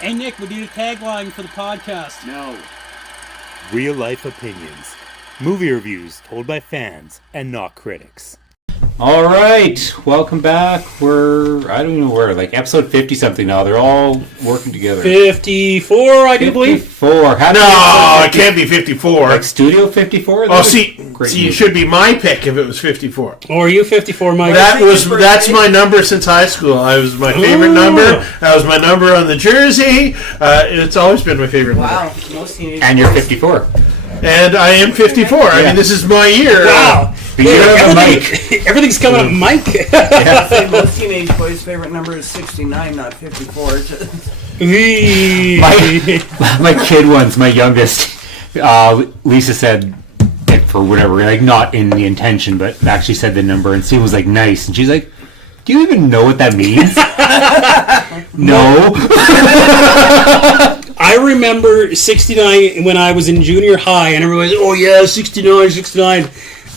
Hey, Nick, we need a tagline for the podcast. No. Real life opinions. Movie reviews told by fans and not critics. All right, welcome back. I don't know where, like episode 50 something now. They're all working together. 54, I do believe. 54. No, it can't be 54. Like Studio 54? Oh, see, it should be my pick if it was 54. Or are you 54, Mike? That's my number since high school. I was my favorite number. That was my number on the jersey. It's always been my favorite number. Most teenagers. And you're 54. And I am 54. Yeah. I mean, this is my year. Wow. Everything's coming up, Mike. Most teenage boys' favorite number is 69, not 54. my kid once, my youngest, Lisa said, for whatever, like not in the intention, but actually said the number, and Steve was like, nice. And she's like, do you even know what that means? No. I remember 69 when I was in junior high, and everyone was, oh yeah, 69, 69.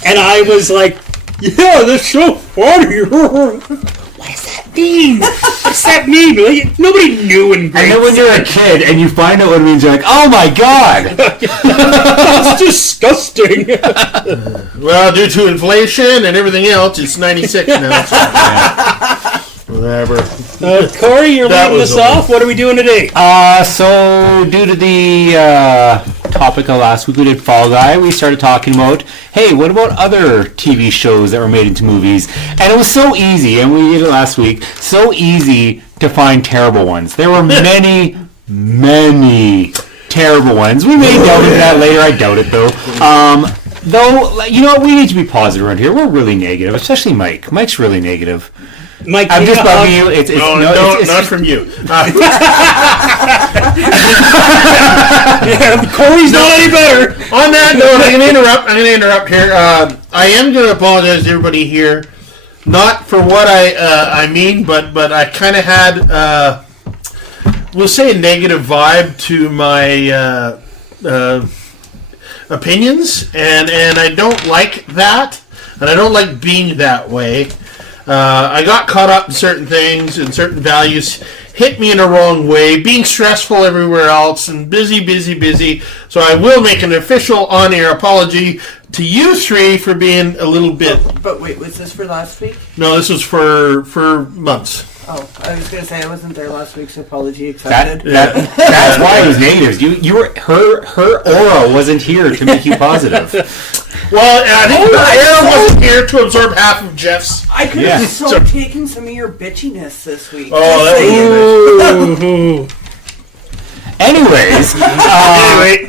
And I was like, yeah, that's so funny. What does that mean? What does that mean? Like, nobody knew in grade. And then when you're a kid and you find out what it means, you're like, oh my god. That's disgusting. Well, due to inflation and everything else, it's 96 now. Whatever. Corey, you're leading us off. What are we doing today? So due to the topic of last week, we did Fall Guy. We started talking about, hey, what about other TV shows that were made into movies? And it was so easy, and we did it last week, so easy to find terrible ones. There were many, many terrible ones. We may delve into that later. I doubt it, though. Though, you know what? We need to be positive around here. We're really negative, especially Mike. Mike's really negative. Mike, I'm just bugging you. It's not from you. Corey's not any better. On that note, I'm going to interrupt here. I am going to apologize to everybody here, not for what I mean, but I kind of had, we'll say, a negative vibe to my opinions, and I don't like that, and I don't like being that way. I got caught up in certain things and certain values hit me in a wrong way, being stressful everywhere else and busy. So I will make an official on-air apology to you three for being a little bit... But wait, was this for last week? No, this was for months. Oh, I was going to say I wasn't there last week, so apology accepted. That's why it was negative. You were her aura wasn't here to make you positive. Well, I think her aura wasn't here to absorb half of Jeff's. I could have taken some of your bitchiness this week. Oh, that was Anyways,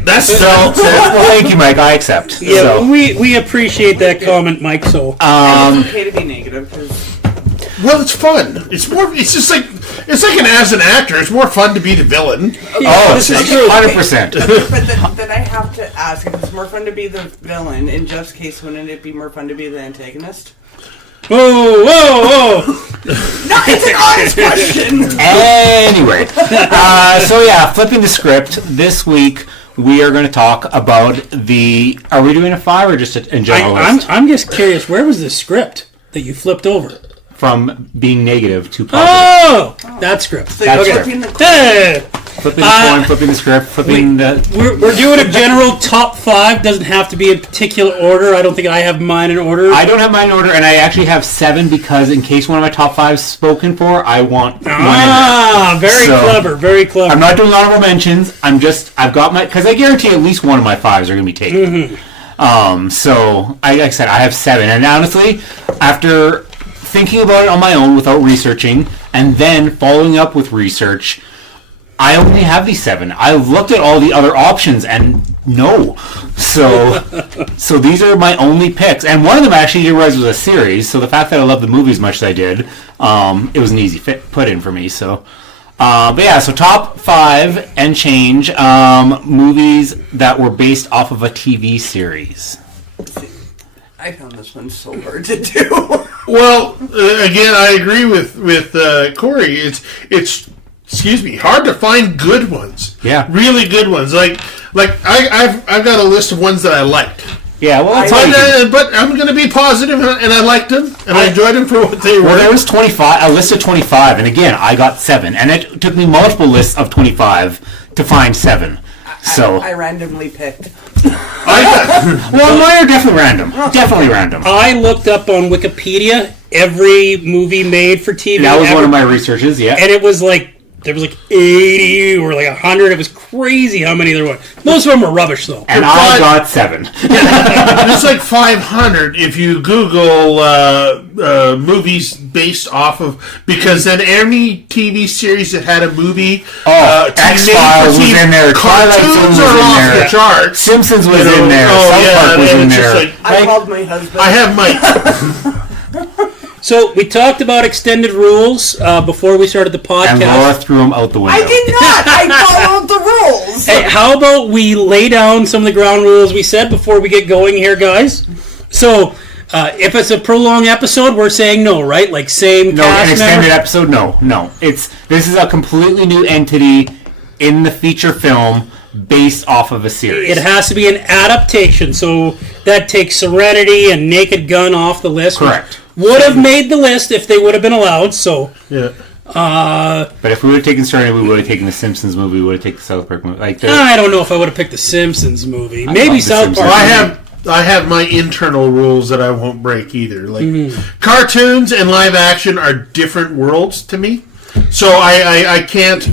that's well, thank you, Mike. I accept. Yeah, so. we appreciate that comment, Mike. So it's okay to be negative because. Well, it's fun. It's like as an actor, it's more fun to be the villain. Oh, this is true. 100%. But then I have to ask, if it's more fun to be the villain, in Jeff's case, wouldn't it be more fun to be the antagonist? Whoa! No, it's an honest question. Anyway, flipping the script, this week we are going to talk about are we doing a 5 or just in general list? I'm just curious, where was the script that you flipped over? From being negative to positive. Oh! That script. So That's flipping the flipping the coin, flipping the script, flipping the... We're doing a general top 5. Doesn't have to be in particular order. I don't think I have mine in order. I don't have mine in order, and I actually have 7 because in case one of my top 5's spoken for, I want one in there. Very clever, very clever. I'm not doing honorable mentions. I've got my... Because I guarantee at least one of my 5s are going to be taken. Mm-hmm. So, like I said, I have 7. And honestly, after... thinking about it on my own without researching, and then following up with research, I only have these 7. I looked at all the other options, and no. So these are my only picks. And one of them I actually didn't realize was a series, so the fact that I love the movie as much as I did, it was an easy put in for me. So, so top 5 and change movies that were based off of a TV series. I found this one so hard to do. Well, again, I agree with Corey. It's hard to find good ones. Yeah, really good ones. Like I've got a list of ones that I liked. Yeah, well, that's all you can. But I'm going to be positive, and I liked them, and I enjoyed them for what they were. Well, there was 25, a list of 25, and again, I got 7. And it took me multiple lists of 25 to find 7. So I randomly picked. well, mine are definitely random. Definitely random. I looked up on Wikipedia every movie made for TV. That was one of my researches, yeah. And it was like, there was like 80 or like 100. It was crazy how many there were. Most of them were rubbish, though. And I got 7. It's like 500 if you Google movies based off of, because then any TV series that had a movie, X-Files was in there, Twilight Zone cartoons was are in off there, the charts. Simpsons was in there, South Park was in there. I called my husband. I have my. So we talked about extended rules before we started the podcast. And Laura threw them out the window. I did not. I followed the rules. Hey, how about we lay down some of the ground rules we said before we get going here, guys? So, if it's a prolonged episode, we're saying no, right? Like same No, cast an extended member? episode, no. This is a completely new entity in the feature film based off of a series. It has to be an adaptation, so that takes Serenity and Naked Gun off the list. Correct. Would have made the list if they would have been allowed, so... Yeah. But if we would have taken Serenity, we would have taken the Simpsons movie, we would have taken the South Park movie. I don't know if I would have picked the Simpsons movie. Maybe love the South Park. Simpsons. I have my internal rules that I won't break either. Like cartoons and live action are different worlds to me. So I can't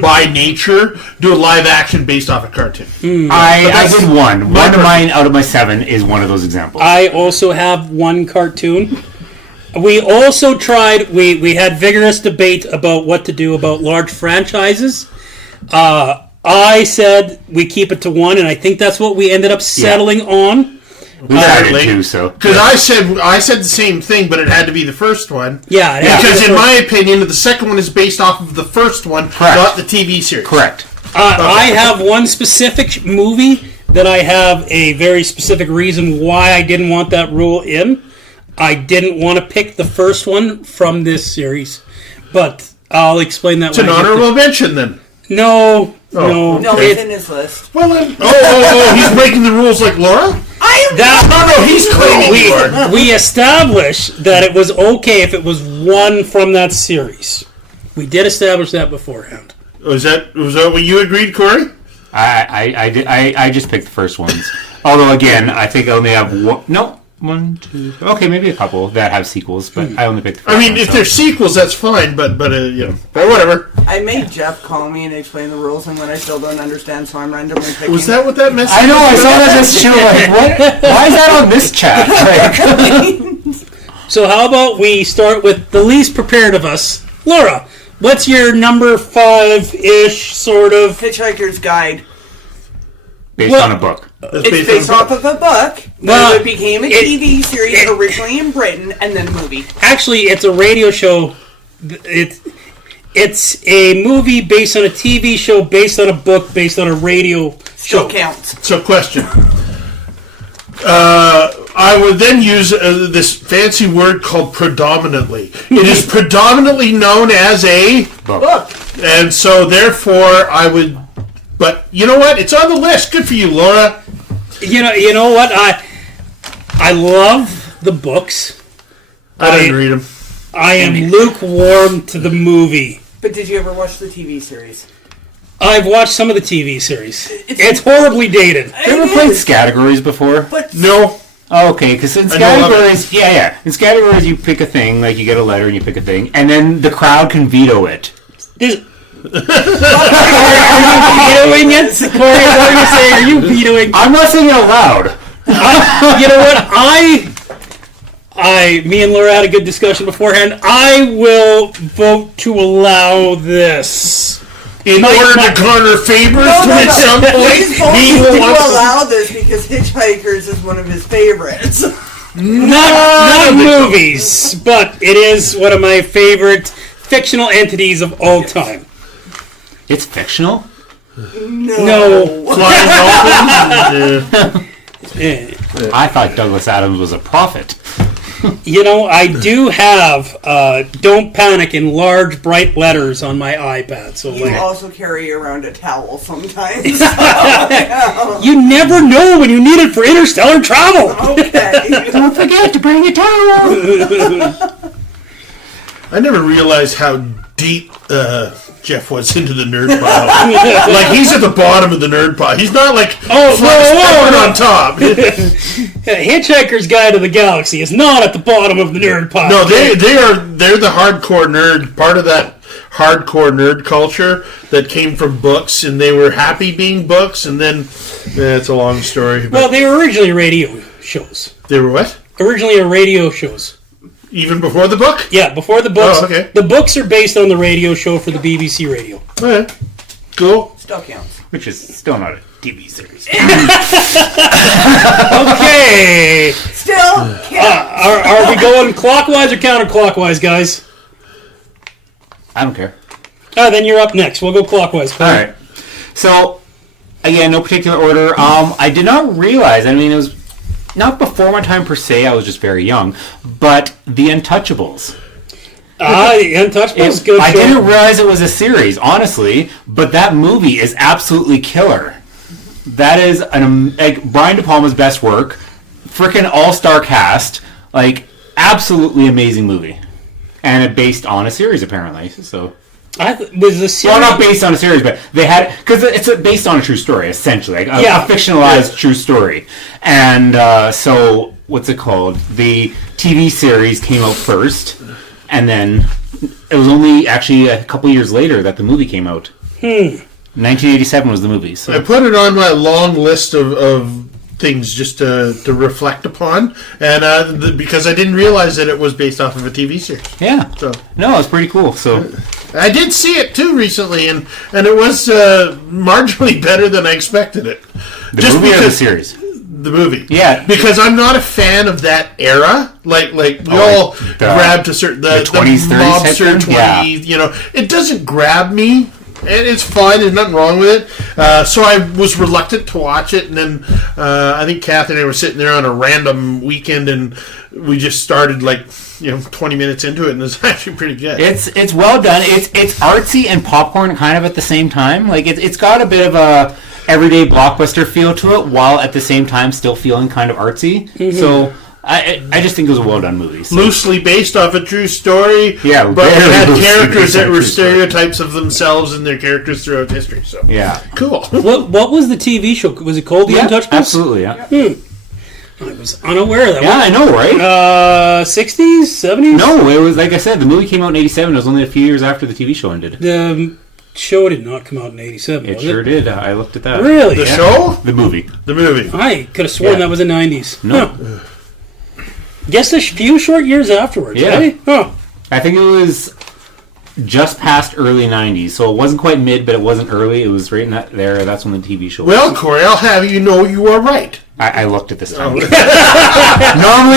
by nature do a live action based off a cartoon. I did one. One of mine out of my 7 is one of those examples. I also have one cartoon. We also tried, we had vigorous debate about what to do about large franchises. I said we keep it to 1, and I think that's what we ended up settling on. We started 2, so. Because I said the same thing, but it had to be the first one. Yeah. It had to be Because the in first- my opinion, the second one is based off of the first one, Correct. not the TV series. Correct. I have one specific movie that I have a very specific reason why I didn't want that rule in. I didn't want to pick the first one from this series, but I'll explain that. It's an honorable mention then. No, No, it- it's in his list. Well then, he's breaking the rules like Laura? No, he's claiming you are. we established that it was okay if it was one from that series. We did establish that beforehand. Was that what you agreed, Corey? I just picked the first ones. Although, again, I think I only have one. No. 1, 2, okay, maybe a couple that have sequels, but I only picked the first I mean, one, if so. they're sequels, that's fine, but whatever. I made Jeff call me and explain the rules, and when I still don't understand, so I'm randomly picking. Was that what that message? I know, I saw that this show, like, what? Why is that on this chat? Like, So how about we start with the least prepared of us, Laura? What's your number 5-ish sort of? Hitchhiker's Guide? based Well, on a book. It's based off of a book, Well, but it became a TV series originally in Britain and then movie. Actually, it's a radio show. It's a movie based on a TV show, based on a book, based on a radio show. Still counts. So, question. I would then use this fancy word called predominantly. It is predominantly known as a Book. and so therefore I would. But you know what? It's on the list. Good for you, Laura. You know what? I love the books. I didn't read them. I am lukewarm to the movie. But did you ever watch the TV series? I've watched some of the TV series. It's horribly dated. You ever played Categories before? But No. Oh, okay, because in I know of Categories, in Categories you pick a thing, like you get a letter and you pick a thing, and then the crowd can veto it. Are you vetoing it? Corey, what are you saying? Are you vetoing? I'm not saying it out loud. You know what? Me and Laura had a good discussion beforehand. I will vote to allow this. In order to garner favors at some he's point, he voting will to want to. allow this because Hitchhikers is one of his favorites. Not movies, but it is one of my favorite fictional entities of all time. It's fictional? No. Flying dolphins. Eh. I thought Douglas Adams was a prophet. You know, I do have "Don't Panic" in large, bright letters on my iPad. So You like, also carry around a towel sometimes. you never know when you need it for interstellar travel. Okay. Don't forget to bring a towel. I never realized how deep Jeff was into the nerd pile. Like, he's at the bottom of the nerd pile. He's not like stepping on top. Hitchhiker's Guide to the Galaxy is not at the bottom of the nerd pile. No, they're the hardcore nerd, part of that hardcore nerd culture that came from books, and they were happy being books, and then it's a long story. But Well, they were originally radio shows. they were what? Originally, radio shows. Even before the book? Yeah, before the books. Oh, okay. The books are based on the radio show for the BBC Radio. Okay. Cool. Still counts. Which is still not a TV series. Okay. Still counts. Are we going clockwise or counterclockwise, guys? I don't care. Then you're up next. We'll go clockwise. All right. So, again, no particular order. I did not realize, I mean, it was not before my time per se, I was just very young, but The Untouchables. The Untouchables, good I show. didn't realize it was a series, honestly, but that movie is absolutely killer. That is like Brian De Palma's best work. Freaking all-star cast. Like, absolutely amazing movie. And it based on a series, apparently. So, Was the series... well, not based on a series, but they had, because it's based on a true story, essentially, like a fictionalized true story. And so, what's it called? The TV series came out first, and then it was only actually a couple years later that the movie came out. 1987 was the movie. So I put it on my long list of things just to reflect upon, and because I didn't realize that it was based off of a TV series. yeah, So no, it's pretty cool. So I did see it too recently, and it was marginally better than I expected it. the movie or the series? The movie, Yeah. because I'm not a fan of that era. Like we all grab to certain the 20s, 30s mobster type thing? Yeah. 20s. You know, it doesn't grab me. And it's fine. There's nothing wrong with it. So I was reluctant to watch it, and then I think Kathy and I were sitting there on a random weekend, and we just started 20 minutes into it, and it's actually pretty good. It's well done. It's artsy and popcorn kind of at the same time. Like it's got a bit of a everyday blockbuster feel to it, while at the same time still feeling kind of artsy. So I just think it was a well done movie. So. Loosely based off a true story, Yeah, but it very had loosely characters based on that a were true story. stereotypes of themselves and their characters throughout history. So Yeah. cool. What was the TV show? Was it called The Untouchables? Absolutely. Yeah. I was unaware of that. Yeah, I know, right? 60s? 70s? No, it was like I said. The movie came out in '87. It was only a few years after the TV show ended. The show did not come out in 87, It was sure it? did. I looked at that. Really? The show, The movie. the movie. I could have sworn Yeah. that was the 90s. No. Huh. Guess a few short years afterwards, Yeah. eh? Huh. I think it was just past early '90s, so it wasn't quite mid, but it wasn't early. It was right in that there. That's when the TV show. Well, Corey, I'll have you know you are right. I looked at this time. Normally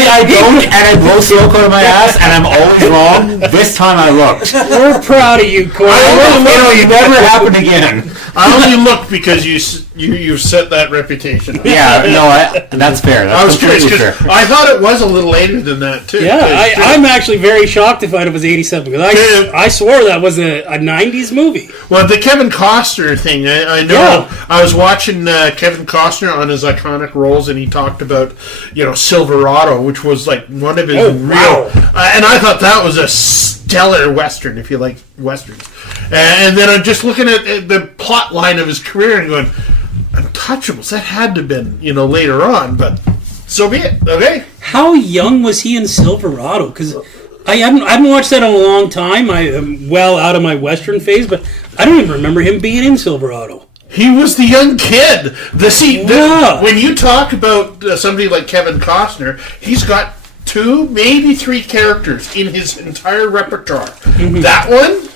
I don't, and I blow smoke out of my ass, and I'm always wrong. This time I looked. We're proud of you, Corey. You never happen again. I only looked because you set that reputation up. Yeah, no, that's fair. That's I was curious completely because fair. I thought it was a little later than that too. Yeah, I'm actually very shocked to find it was 87 because I swore that was a 90s movie. Well, the Kevin Costner thing, I know. Yeah. I was watching Kevin Costner on his iconic roles, and he talked about, Silverado, which was like one of his wow. and I thought that was a stellar Western, if you like Westerns. And then I'm just looking at the plot line of his career and going, Untouchables, that had to have been, later on, but so be it, okay? How young was he in Silverado? Because I haven't watched that in a long time. I am well out of my Western phase, but I don't even remember him being in Silverado. He was the young kid. Yeah. When you talk about somebody like Kevin Costner, he's got 2, maybe 3 characters in his entire repertoire. That one,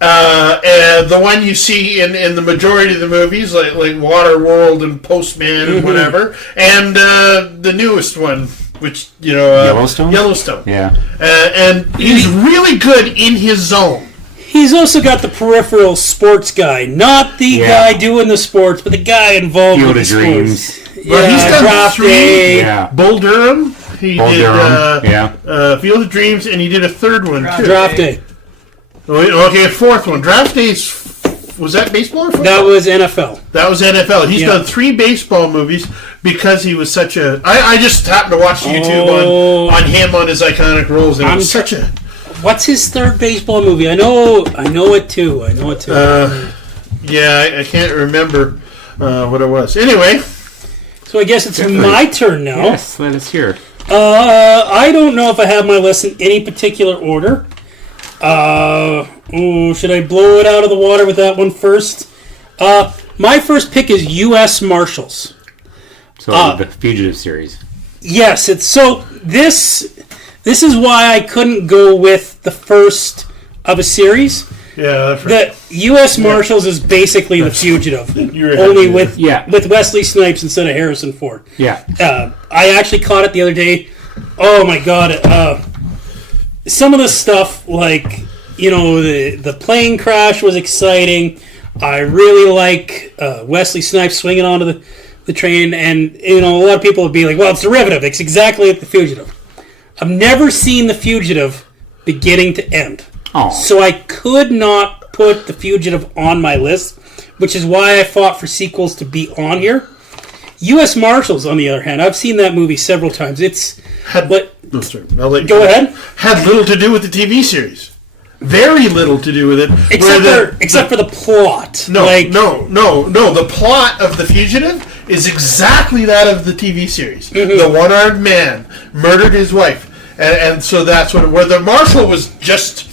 and the one you see in the majority of the movies, like Waterworld and Postman and whatever, and the newest one, which Yellowstone? Yellowstone. Yeah. And he's really good in his zone. He's also got the peripheral sports guy, not the guy doing the sports, but the guy involved Field with of the Dreams. sports. Well, he's done Draft 3. Day. Yeah. Bull Durham. He Bull did Durham, Field of Dreams, and he did a third one too. Draft Day. Okay, a fourth one. Draft Day's. Was that baseball or football? That was NFL. That was NFL. He's done 3 baseball movies because he was such a. I just happened to watch YouTube on him on his iconic roles, and it was such a. What's his third baseball movie? I know it too. Yeah, I can't remember what it was. Anyway, so I guess it's my turn now. Yes, let us hear. I don't know if I have my list in any particular order. Should I blow it out of the water with that one first? My first pick is U.S. Marshals. So the Fugitive series. Yes, it's so this is why I couldn't go with the first of a series. yeah, that's right. The U.S. Marshals is basically the Fugitive, only with Wesley Snipes instead of Harrison Ford. Yeah. I actually caught it the other day. Oh my god! Some of the stuff, like the plane crash was exciting. I really like Wesley Snipes swinging onto the train, and a lot of people would be like, "Well, it's derivative. It's exactly like the Fugitive." I've never seen the Fugitive beginning to end. Oh. So I could not put The Fugitive on my list, which is why I fought for sequels to be on here. U.S. Marshals, on the other hand, I've seen that movie several times. I'll let you Go ahead. Had little to do with the TV series. Very little to do with it. Except for the plot. No. The plot of The Fugitive is exactly that of the TV series. Mm-hmm. The one-armed man murdered his wife. And so that's where the marshal was just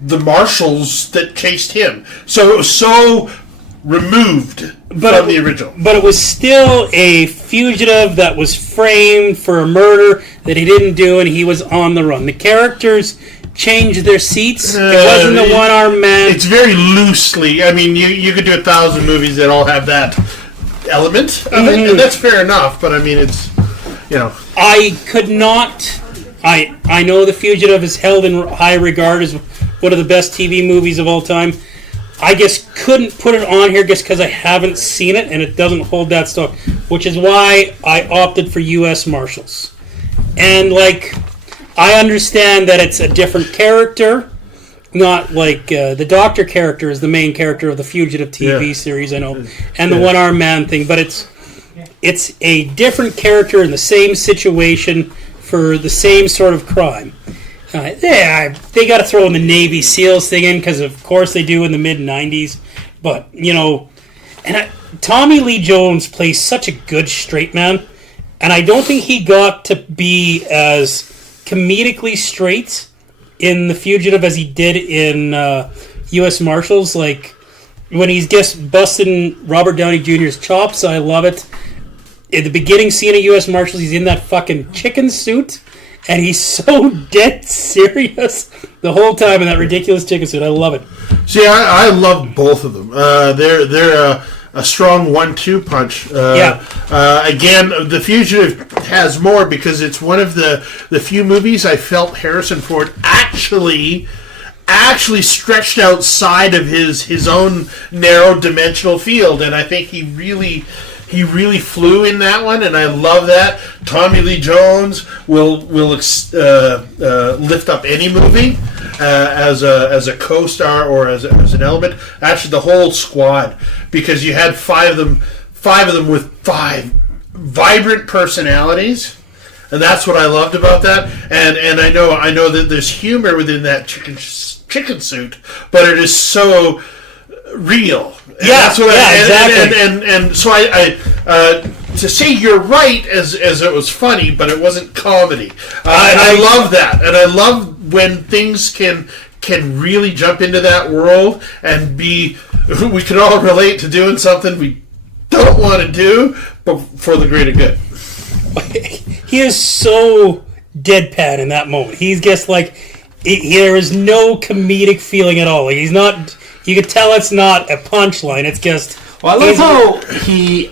the marshals that chased him. So it was so removed from the original. But it was still a fugitive that was framed for a murder that he didn't do, and he was on the run. The characters changed their seats. It wasn't the one-armed man. It's very loosely. I mean, you could do 1,000 movies that all have that element of it, and that's fair enough. But I mean, it's I could not. I know The Fugitive is held in high regard as one of the best TV movies of all time. I just couldn't put it on here just because I haven't seen it and it doesn't hold that stock, which is why I opted for U.S. Marshals. And I understand that it's a different character, not like the Doctor character is the main character of the Fugitive TV series, I know, and the one-armed man thing, but it's a different character in the same situation for the same sort of crime. They got to throw in the Navy SEALs thing in because, of course, they do in the mid-'90s. But, Tommy Lee Jones plays such a good straight man, and I don't think he got to be as comedically straight in The Fugitive as he did in U.S. Marshals. Like, when he's just busting Robert Downey Jr.'s chops, I love it. In the beginning scene of U.S. Marshals, he's in that fucking chicken suit, and he's so dead serious the whole time in that ridiculous chicken suit. I love it. See, I love both of them. They're a strong 1-2 punch. Again, The Fugitive has more because it's one of the few movies I felt Harrison Ford actually stretched outside of his own narrow dimensional field, and I think he really flew in that one, and I love that. Tommy Lee Jones will lift up any movie as a co-star or as an element. Actually, the whole squad, because you had five of them with 5 vibrant personalities, and that's what I loved about that. And I know that there's humor within that chicken suit, but it is so real. And that's what exactly. And so I to say you're right as it was funny, but it wasn't comedy. And I love that, and I love when things can really jump into that world and be. We can all relate to doing something we don't want to do, but for the greater good. He is so deadpan in that moment. He's just there is no comedic feeling at all. Like, he's not. You can tell it's not a punchline. It's just. Well, I love how he,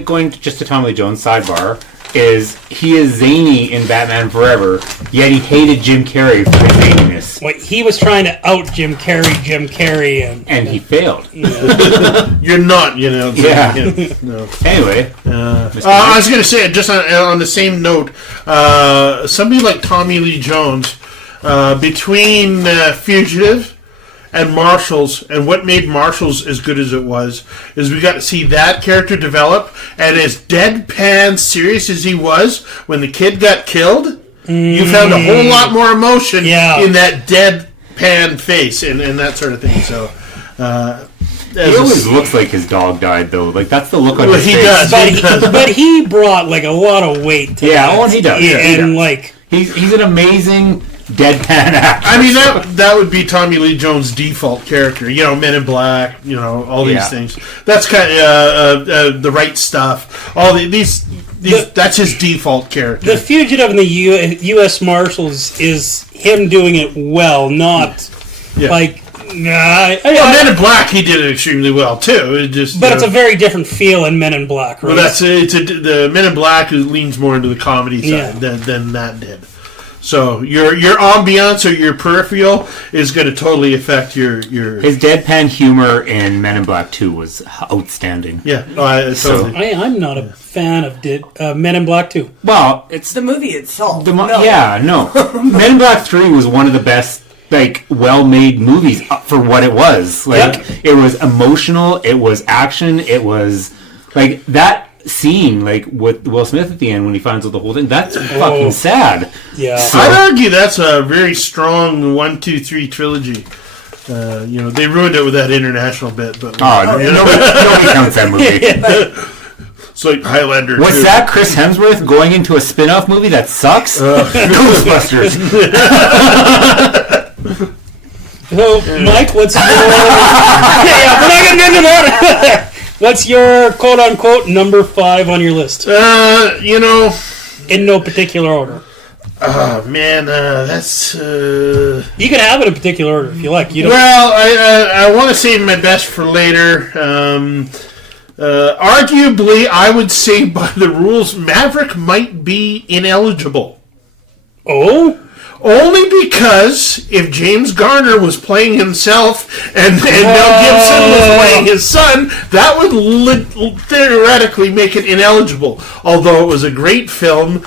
going just to Tommy Lee Jones sidebar. is he is zany in Batman Forever, yet he hated Jim Carrey for his zaniness. Wait, he was trying to out Jim Carrey, And he failed. You're not, you know. Yeah. No. Anyway. I was going to say, just on the same note, somebody like Tommy Lee Jones, between Fugitive and Marshals, and what made Marshals as good as it was, is we got to see that character develop, and as deadpan serious as he was when the kid got killed, you found a whole lot more emotion in that deadpan face and that sort of thing. So, he always looks like his dog died, though. Like, that's the look on his face. Does. but he brought like a lot of weight to that. Oh, he does. And like he's an amazing deadpan actor. I mean, that would be Tommy Lee Jones' default character. You know, Men in Black. You know, all these things. That's kind of The Right Stuff. All these. That's his default character. The Fugitive and the U.S. Marshals is him doing it well, not like. Men in Black, he did it extremely well too. It's a very different feel in Men in Black, right? Well, the Men in Black leans more into the comedy side than that did. So your ambiance or your peripheral is going to totally affect your. His deadpan humor in Men in Black 2 was outstanding. Yeah, totally. I'm not a fan of Men in Black 2. Well, it's the movie itself. Men in Black 3 was one of the best, like, well-made movies for what it was. Like, it was emotional, it was action, it was like that scene, like with Will Smith at the end when he finds out the whole thing. That's fucking sad. Yeah, so, I'd argue that's a very strong 1, 2, 3 trilogy. They ruined it with that international bit, but nobody counts that movie. It's like Highlander. What's that? Chris Hemsworth going into a spin-off movie that sucks? Ghostbusters. So, Mike, what's your... we're not getting into that. What's your quote-unquote number 5 on your list? In no particular order. Oh, man, that's... You can have it in particular order if you like. Well, I want to save my best for later. Arguably, I would say by the rules, Maverick might be ineligible. Oh? Only because if James Garner was playing himself and Mel Gibson was playing his son, that would theoretically make it ineligible. Although it was a great film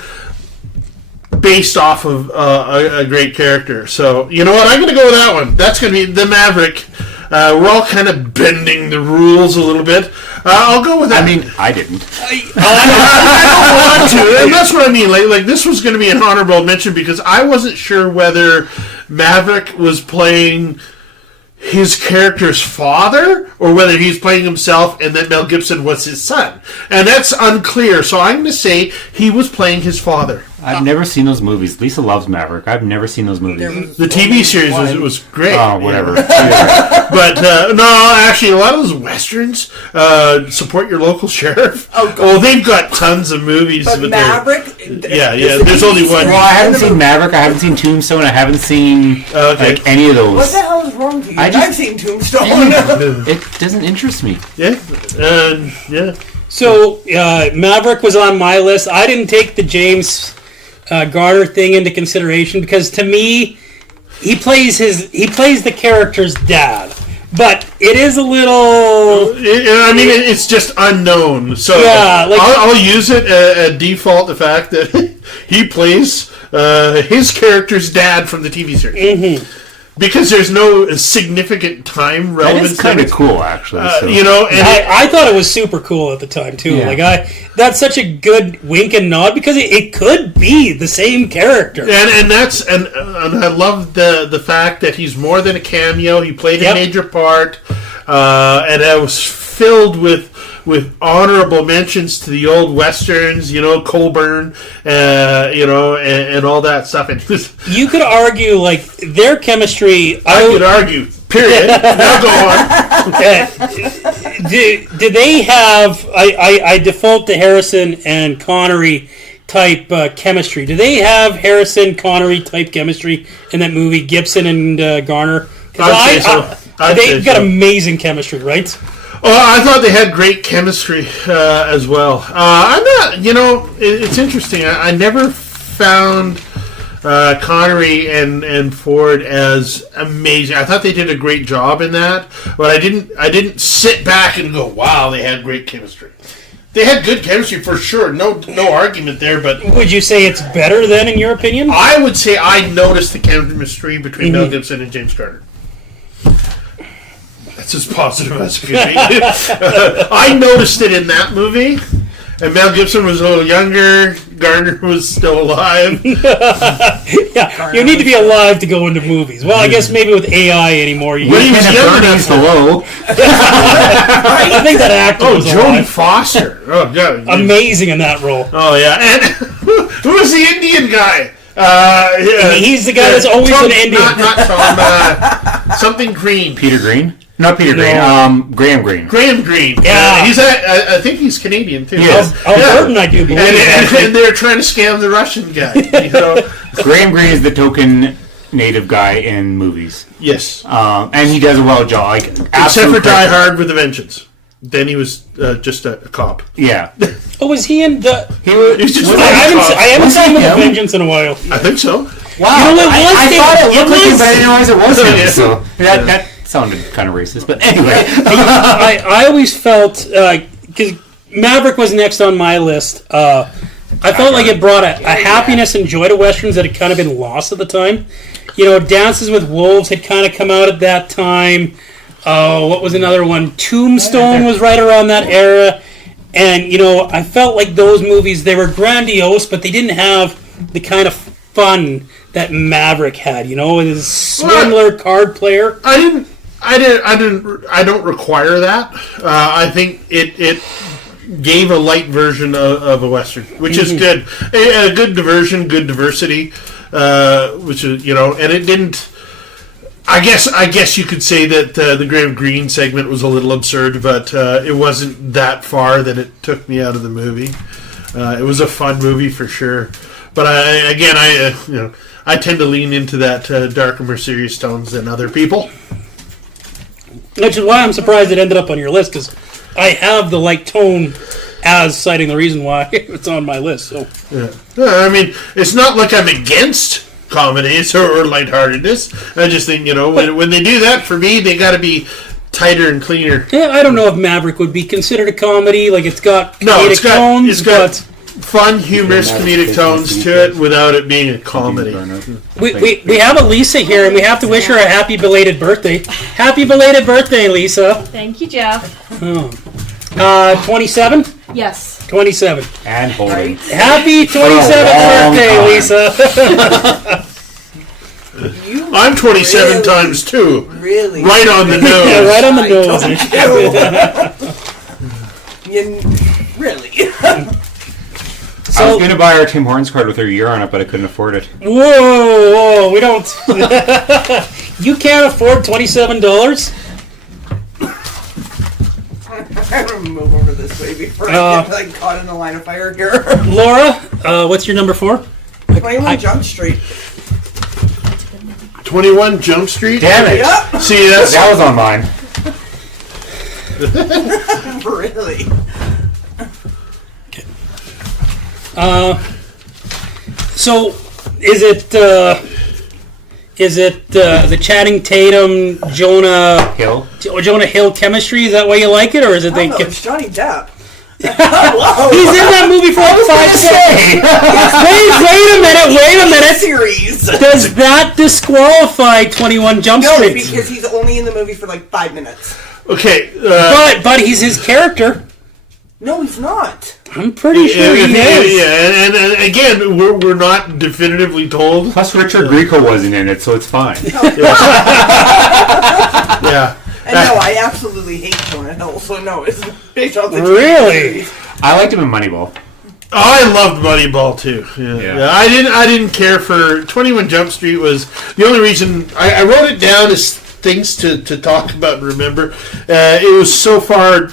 based off of a great character. So, you know what? I'm going to go with that one. That's going to be The Maverick. We're all kind of bending the rules a little bit. I'll go with that. I mean, I didn't. I don't want to, and that's what I mean. Like this was going to be an honorable mention because I wasn't sure whether Maverick was playing his character's father or whether he's playing himself and that Mel Gibson was his son. And that's unclear, so I'm going to say he was playing his father. I've never seen those movies. Lisa loves Maverick. I've never seen those movies. The TV series was great. Oh, whatever. But, no, actually, a lot of those Westerns, support your local sheriff. Oh, they've got tons of movies. But Maverick? There's only one. Well, I haven't seen Maverick. I haven't seen Tombstone. I haven't seen like any of those. What the hell is wrong with you? I've seen Tombstone. It doesn't interest me. Yeah. So, Maverick was on my list. I didn't take the James Garner thing into consideration because to me, he plays the character's dad. But it is a little... it's just unknown. So I'll use it at default, the fact that he plays his character's dad from the TV series. Mm-hmm. Because there's no significant time relevance. That's kind of cool, actually. I thought it was super cool at the time too. Yeah. That's such a good wink and nod because it could be the same character. And I love the fact that he's more than a cameo. He played a major part, and it was filled with honorable mentions to the old westerns, Colburn, and all that stuff. And you could argue like their chemistry. I could argue. Period. Now go on. Do they have? I default to Harrison and Connery type chemistry. Do they have Harrison Connery type chemistry in that movie, Gibson and Garner? I'd say so. They've got amazing chemistry, right? Oh, I thought they had great chemistry as well. I'm not, it's interesting. I never found Connery and Ford as amazing. I thought they did a great job in that, but I didn't sit back and go, "Wow, they had great chemistry." They had good chemistry for sure. No argument there. But Would you say it's better then, in your opinion? I would say I noticed the chemistry between Mel Gibson and James Garner. That's as positive as it could be. I noticed it in that movie. And Mel Gibson was a little younger. Garner was still alive. Yeah, you need to be alive to go into movies. Well, I guess maybe with AI anymore. When he was younger, that's hello. I think that actor was Jodie alive. Foster. Oh, God. Amazing in that role. Oh, yeah. And who was the Indian guy? He's the guy that's always Tom, in India. Not Tom. Something Green. Peter Green? Not Peter Green. Graham Green. Graham Green. Yeah. I think he's Canadian, too. Yes. Albertan, I do believe. And they're trying to scam the Russian guy. Graham Green is the token native guy in movies. Yes. And he does a well job. Like, Except for Die Hard with a Vengeance. Then he was just a cop. Yeah. Oh, was he in the... He was just I haven't seen him with him? Vengeance in a while. I think so. Wow. You know, it was I him. thought it looked like him, was. but I didn't realize it was him. Yeah. So that sounded kind of racist. But anyway. I always felt... Because Maverick was next on my list. I felt like it brought a happiness and joy to Westerns that had kind of been lost at the time. Dances with Wolves had kind of come out at that time. What was another one? Tombstone was right around that era. And, I felt like those movies, they were grandiose, but they didn't have the kind of fun that Maverick had, his swindler, card player. I don't require that. I think it gave a light version of a Western, which is good. A good diversion, good diversity, which is, and it didn't... I guess you could say that the Graham Greene segment was a little absurd, but it wasn't that far that it took me out of the movie. It was a fun movie for sure, but I tend to lean into that darker, more serious tones than other people. Which is why I'm surprised it ended up on your list, because I have the light tone as citing the reason why it's on my list. So, yeah. I mean, it's not like I'm against comedies or lightheartedness. I just think, when they do that, for me, they got to be tighter and cleaner. yeah, I don't know if Maverick would be considered a comedy. Like, it's got comedic tones, it's got fun, humorous, comedic tones to it without it being a comedy. we have a Lisa here, and we have to wish her a happy belated birthday. Happy belated birthday, Lisa. Thank you, Jeff. 27? Yes. 27. And hold it. Happy 27th birthday, Lisa. I'm 27 times 2. Really? Right on the nose. Yeah, right on the nose. Really? I was going to buy her Tim Hortons card with her year on it, but I couldn't afford it. Whoa, we don't... You can't afford $27? I'm going to move over this way before I get caught in the line of fire here. Laura, what's your number 4? 21 Jump Street. 21 Jump Street? Damn it. Yep. See, that was on mine. Really? So, is it the Channing Tatum, Jonah Hill chemistry? Is that why you like it, or is it I don't know, it's Johnny Depp. He's in that movie for 5 seconds. Wait a minute. Series. Does that disqualify 21 Jump No, Street? because he's only in the movie for like 5 minutes. Okay. But he's his character. No, he's not. I'm pretty sure he is. Yeah, and again, we're not definitively told. Plus, Richard Grieco wasn't in it, so it's fine. Yeah. And no, I absolutely hate Jonah Hill, so no, it's based on the Really? I liked him in Moneyball. I loved Moneyball too. Yeah. I didn't care for 21 Jump Street. Was the only reason I wrote it down as things to talk about and remember. It was so far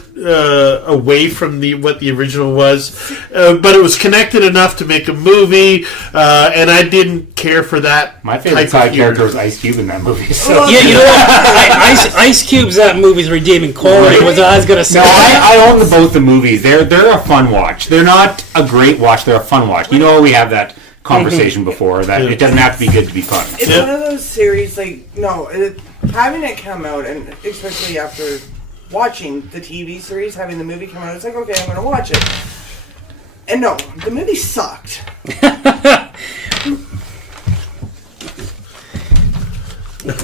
away from what the original was, but it was connected enough to make a movie, and I didn't care for that. My favorite side character was Ice Cube in that movie. So. Yeah, you know what? Ice Cube's that movie's redeeming quality. Was I was gonna say. No, I own both the movies. They're a fun watch. They're not a great watch. They're a fun watch. You know, we have that conversation before that it doesn't have to be good to be fun. It's one of those series, having it come out, and especially after watching the TV series, having the movie come out, it's like, okay, I'm going to watch it. And no, the movie sucked.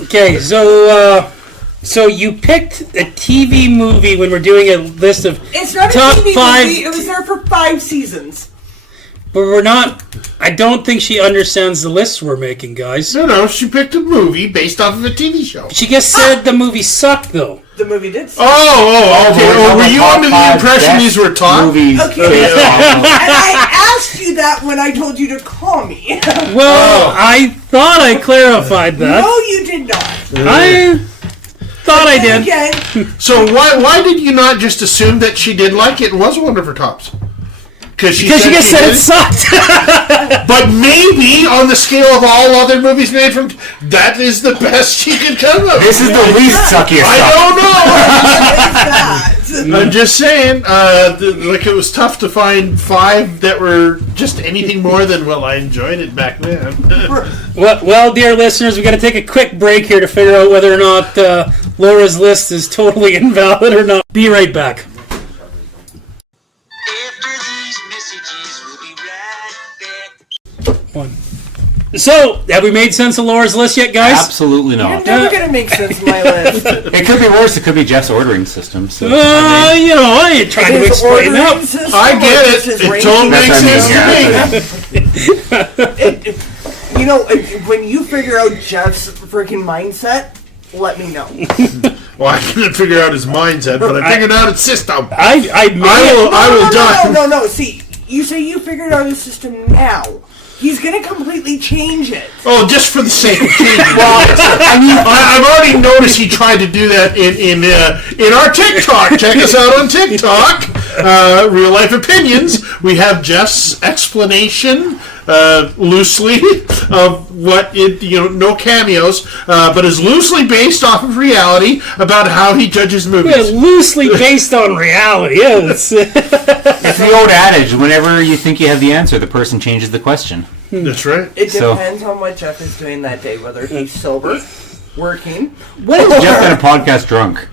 Okay, so you picked a TV movie when we're doing a list of It's not top a TV 5. movie. It was there for 5 seasons. But we're not. I don't think she understands the lists we're making, guys. No, she picked a movie based off of a TV show. She just said the movie sucked, though. The movie did suck. Okay. Were you under the impression these were top? Movies. Okay. And I asked you that when I told you to call me. Well, I thought I clarified that. No, you did not. I thought I Then did. again, So why did you not just assume that she did like it and was one of her tops? Because she Because you just said did it sucked. But maybe on the scale of all other movies made from, that is the best she could come up. This is the least suckiest I stuff. don't know. I'm just saying, it was tough to find 5 that were just anything more than, well, I enjoyed it back then. well, dear listeners, we've got to take a quick break here to figure out whether or not Laura's list is totally invalid or not. Be right back. One. So, have we made sense of Laura's list yet, guys? Absolutely you're not. never going to make sense of my list. It could be worse. It could be Jeff's ordering system. So I ain't trying to His explain ordering that. system I get or it. just his It ranking totally makes That's what I sense to me. When you figure out Jeff's freaking mindset, let me know. Well, I couldn't figure out his mindset, but I figured out his system. I will die. No. See, you say you figured out his system now. He's going to completely change it. Oh, just for the sake of changing. I've already noticed he tried to do that in our TikTok. Check us out on TikTok. Real Life Opinions. We have Jeff's explanation, loosely, of what it, no cameos, but is loosely based off of reality about how he judges movies. Yeah, loosely based on reality. Yes. It's the old adage: whenever you think you have the answer, the person changes the question. That's right. It So- depends on what Jeff is doing that day, whether he's sober, working. When has Jeff done a podcast drunk?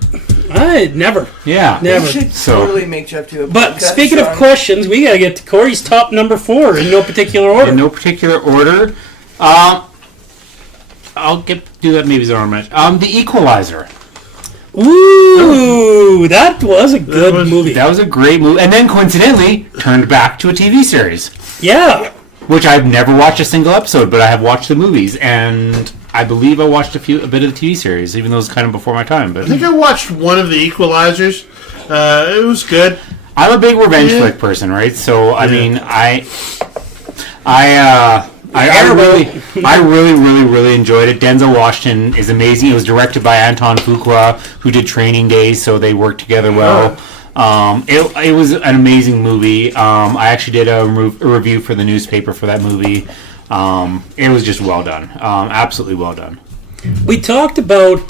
I never. Yeah. Never. We should So- totally make Jeff do a But podcast speaking of on- questions, we got to get to Corey's top number 4 in no particular order. In no particular order. I'll do that maybe Zara match. The Equalizer. Ooh, that was a good movie. That was a great movie, and then coincidentally turned back to a TV series, Yeah. which I've never watched a single episode, but I have watched the movies, and I believe I watched a bit of the TV series, even though it was kind of before my time. But I think I watched one of the Equalizers. It was good. I'm a big revenge flick person, right? So I mean, I really enjoyed it. Denzel Washington is amazing. It was directed by Anton Fuqua, who did Training Day, so they worked together well. It was an amazing movie. I actually did a review for the newspaper for that movie. It was just well done. Absolutely well done. We talked about,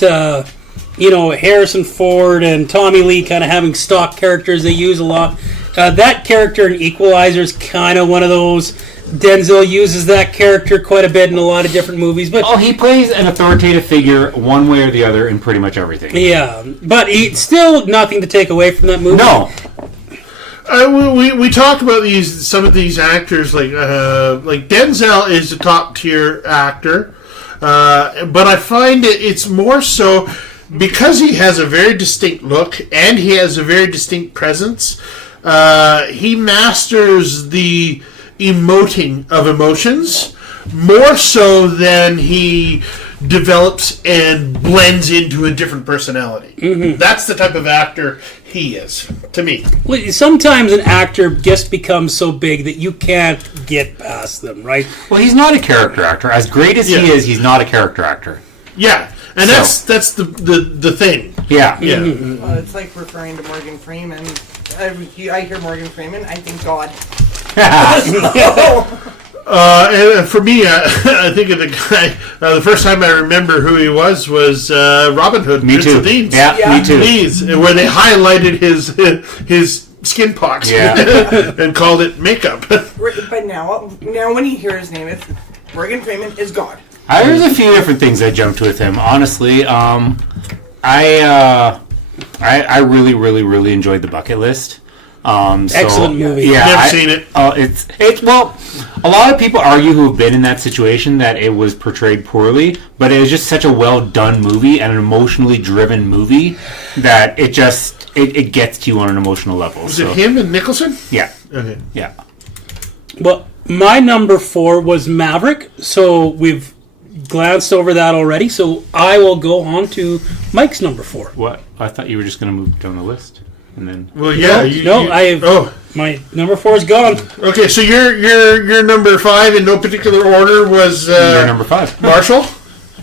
Harrison Ford and Tommy Lee kind of having stock characters they use a lot. That character in Equalizer is kind of one of those. Denzel uses that character quite a bit in a lot of different movies, but he plays an authoritative figure one way or the other in pretty much everything. yeah, but still nothing to take away from that movie. No. We talk about some of these actors like Denzel is a top tier actor, but I find it's more so because he has a very distinct look and he has a very distinct presence. He masters the emoting of emotions more so than he develops and blends into a different personality. Mm-hmm. That's the type of actor he is, to me. Well, sometimes an actor just becomes so big that you can't get past them, right? Well, he's not a character actor. As great as he is, he's not a character actor. Yeah, And So- that's the thing. Yeah. Yeah. Well, it's like referring to Morgan Freeman. I hear Morgan Freeman, I think God. And for me, I think of the guy. The first time I remember who he was Robin Hood. Me Prince too. of Thieves. Yeah, me too. Thieves, where they highlighted his skin pox Yeah. and called it makeup. But now when you hear his name, it's Morgan Freeman is God. There's a few different things I jumped with him. Honestly, I really, really, really enjoyed The Bucket List. Excellent movie. Yeah, Never seen it. It's well, a lot of people argue who have been in that situation that it was portrayed poorly, but it was just such a well done movie and an emotionally driven movie that it gets to you on an emotional level. Was it him and Nicholson? Yeah, Okay. yeah. Well, my number 4 was Maverick, so we've glanced over that already. So I will go on to Mike's number 4. What? I thought you were just going to move down the list and then. Well, yeah. My number 4 is gone. Okay, so your number 5 in no particular order was You're number 5. Marshall.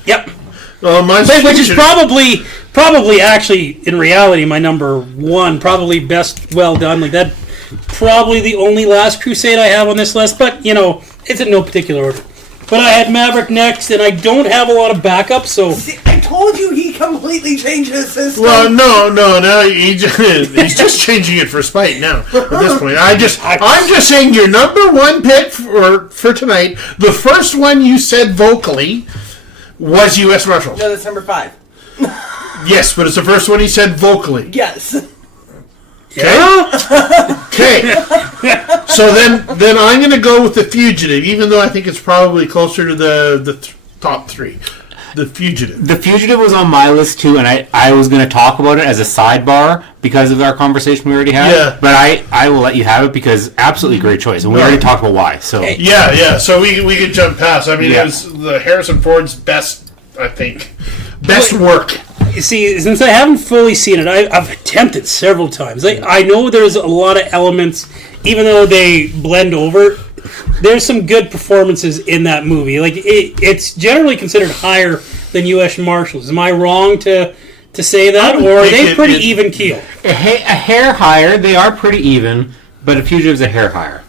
Yep. Mine's Which is Fugitive. probably actually in reality my number 1, probably best well done like that. Probably the only Last Crusade I have on this list, but it's in no particular order. But I had Maverick next, and I don't have a lot of backup, so See, I told you he completely changed his system. Well, no. Now he's just changing it for spite now. At this point, I'm just saying your number 1 pick for tonight. The first one you said vocally was U.S. Marshals. No, that's number 5. Yes, but it's the first one he said vocally. Yes. Okay. So then I'm going to go with The Fugitive, even though I think it's probably closer to the top 3. The Fugitive. The Fugitive was on my list too, and I was going to talk about it as a sidebar because of our conversation we already had. Yeah. But I will let you have it because absolutely great choice, and we already talked about why. So Yeah. So we could jump past. I mean, Yeah. it was the Harrison Ford's best, I think, best work. you see, since I haven't fully seen it, I've attempted several times. I know there's a lot of elements, even though they blend over. There's some good performances in that movie. Like it's generally considered higher than U.S. Marshals. Am I wrong to say that, or are they pretty even keel? a hair higher. They are pretty even, but a Fugitive's a hair higher.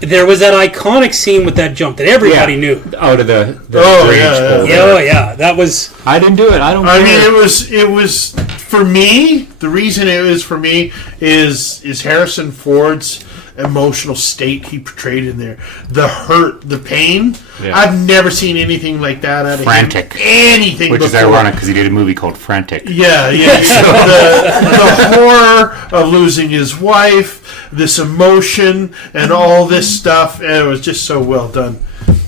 There was that iconic scene with that jump that everybody knew. Out of the Oh, drainage yeah, bowl. Yeah, oh, yeah, that was. I didn't do it. I don't. I care. mean, it was for me. The reason it was for me is Harrison Ford's emotional state he portrayed in there. The hurt, the pain. Yeah. I've never seen anything like that out of Frantic. him. Anything, Which is before. ironic because he did a movie called Frantic. Yeah. the horror of losing his wife, this emotion, and all this stuff, and it was just so well done.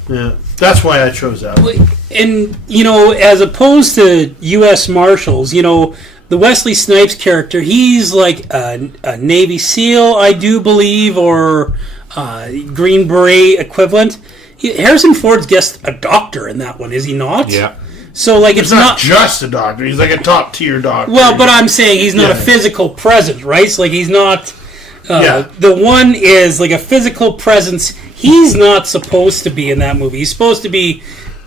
Yeah, that's why I chose that one. And, as opposed to U.S. Marshals, the Wesley Snipes character, he's like a Navy SEAL, I do believe, or Green Beret equivalent. Harrison Ford's just a doctor in that one, is he not? Yeah. So, it's He's not just a doctor. He's like a top tier doctor. Well, but I'm saying he's not a Yeah. physical presence, right? So, he's not. Yeah. The one is like a physical presence. He's not supposed to be in that movie. He's supposed to be,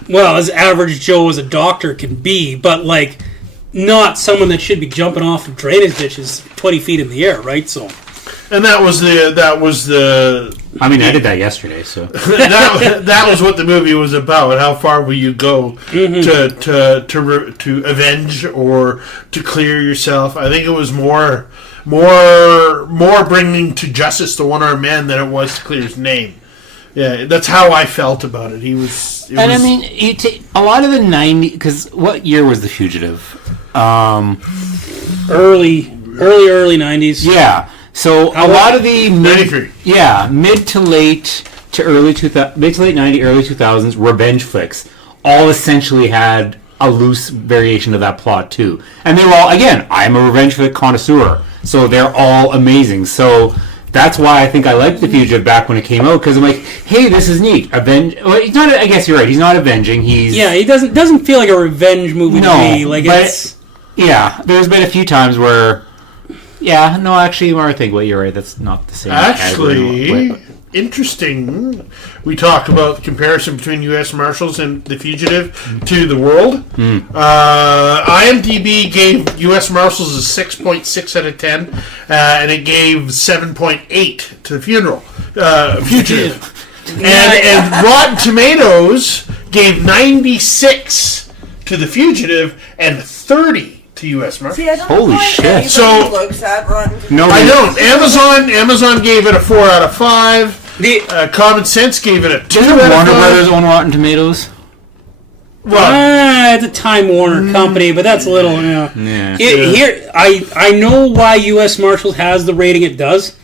well, as average Joe as a doctor can be, but not someone that should be jumping off of drainage ditches 20 feet in the air, right? So, and that was the. I mean, I did that yesterday, so. that was what the movie was about. How far will you go to avenge or to clear yourself? I think it was more bringing to justice the one-armed man than it was to clear his name. Yeah, that's how I felt about it. I mean, a lot of the 90s, because what year was The Fugitive? early 90s. Yeah. So a lot of the 93. mid to late 90, early 2000s revenge flicks all essentially had a loose variation of that plot too. And they were all, again, I'm a revenge flick connoisseur, so they're all amazing. So that's why I think I liked The Fugitive back when it came out, because I'm like, hey, this is neat. Well, he's not. I guess you're right. He's not avenging. He doesn't feel like a revenge movie to me. It's there's been a few times where, actually, when I think, you're right. That's not the same. Actually, category. interesting. We talk about the comparison between U.S. Marshals and The Fugitive to the world. IMDb gave U.S. Marshals a 6.6 out of 10, and it gave 7.8 to The Fugitive. And Rotten Tomatoes gave 96 to The Fugitive and 30 to U.S. Marshals. See, I don't Holy find shit. anybody So- looks at Rotten Tomatoes. No, I don't. Amazon gave it a 4 out of 5. Common Sense gave it a 2 Doesn't out of 5. Warner Brothers own Rotten Tomatoes? Well, It's a Time Warner company, but that's a little. Yeah. Here, I know why U.S. Marshals has the rating it does,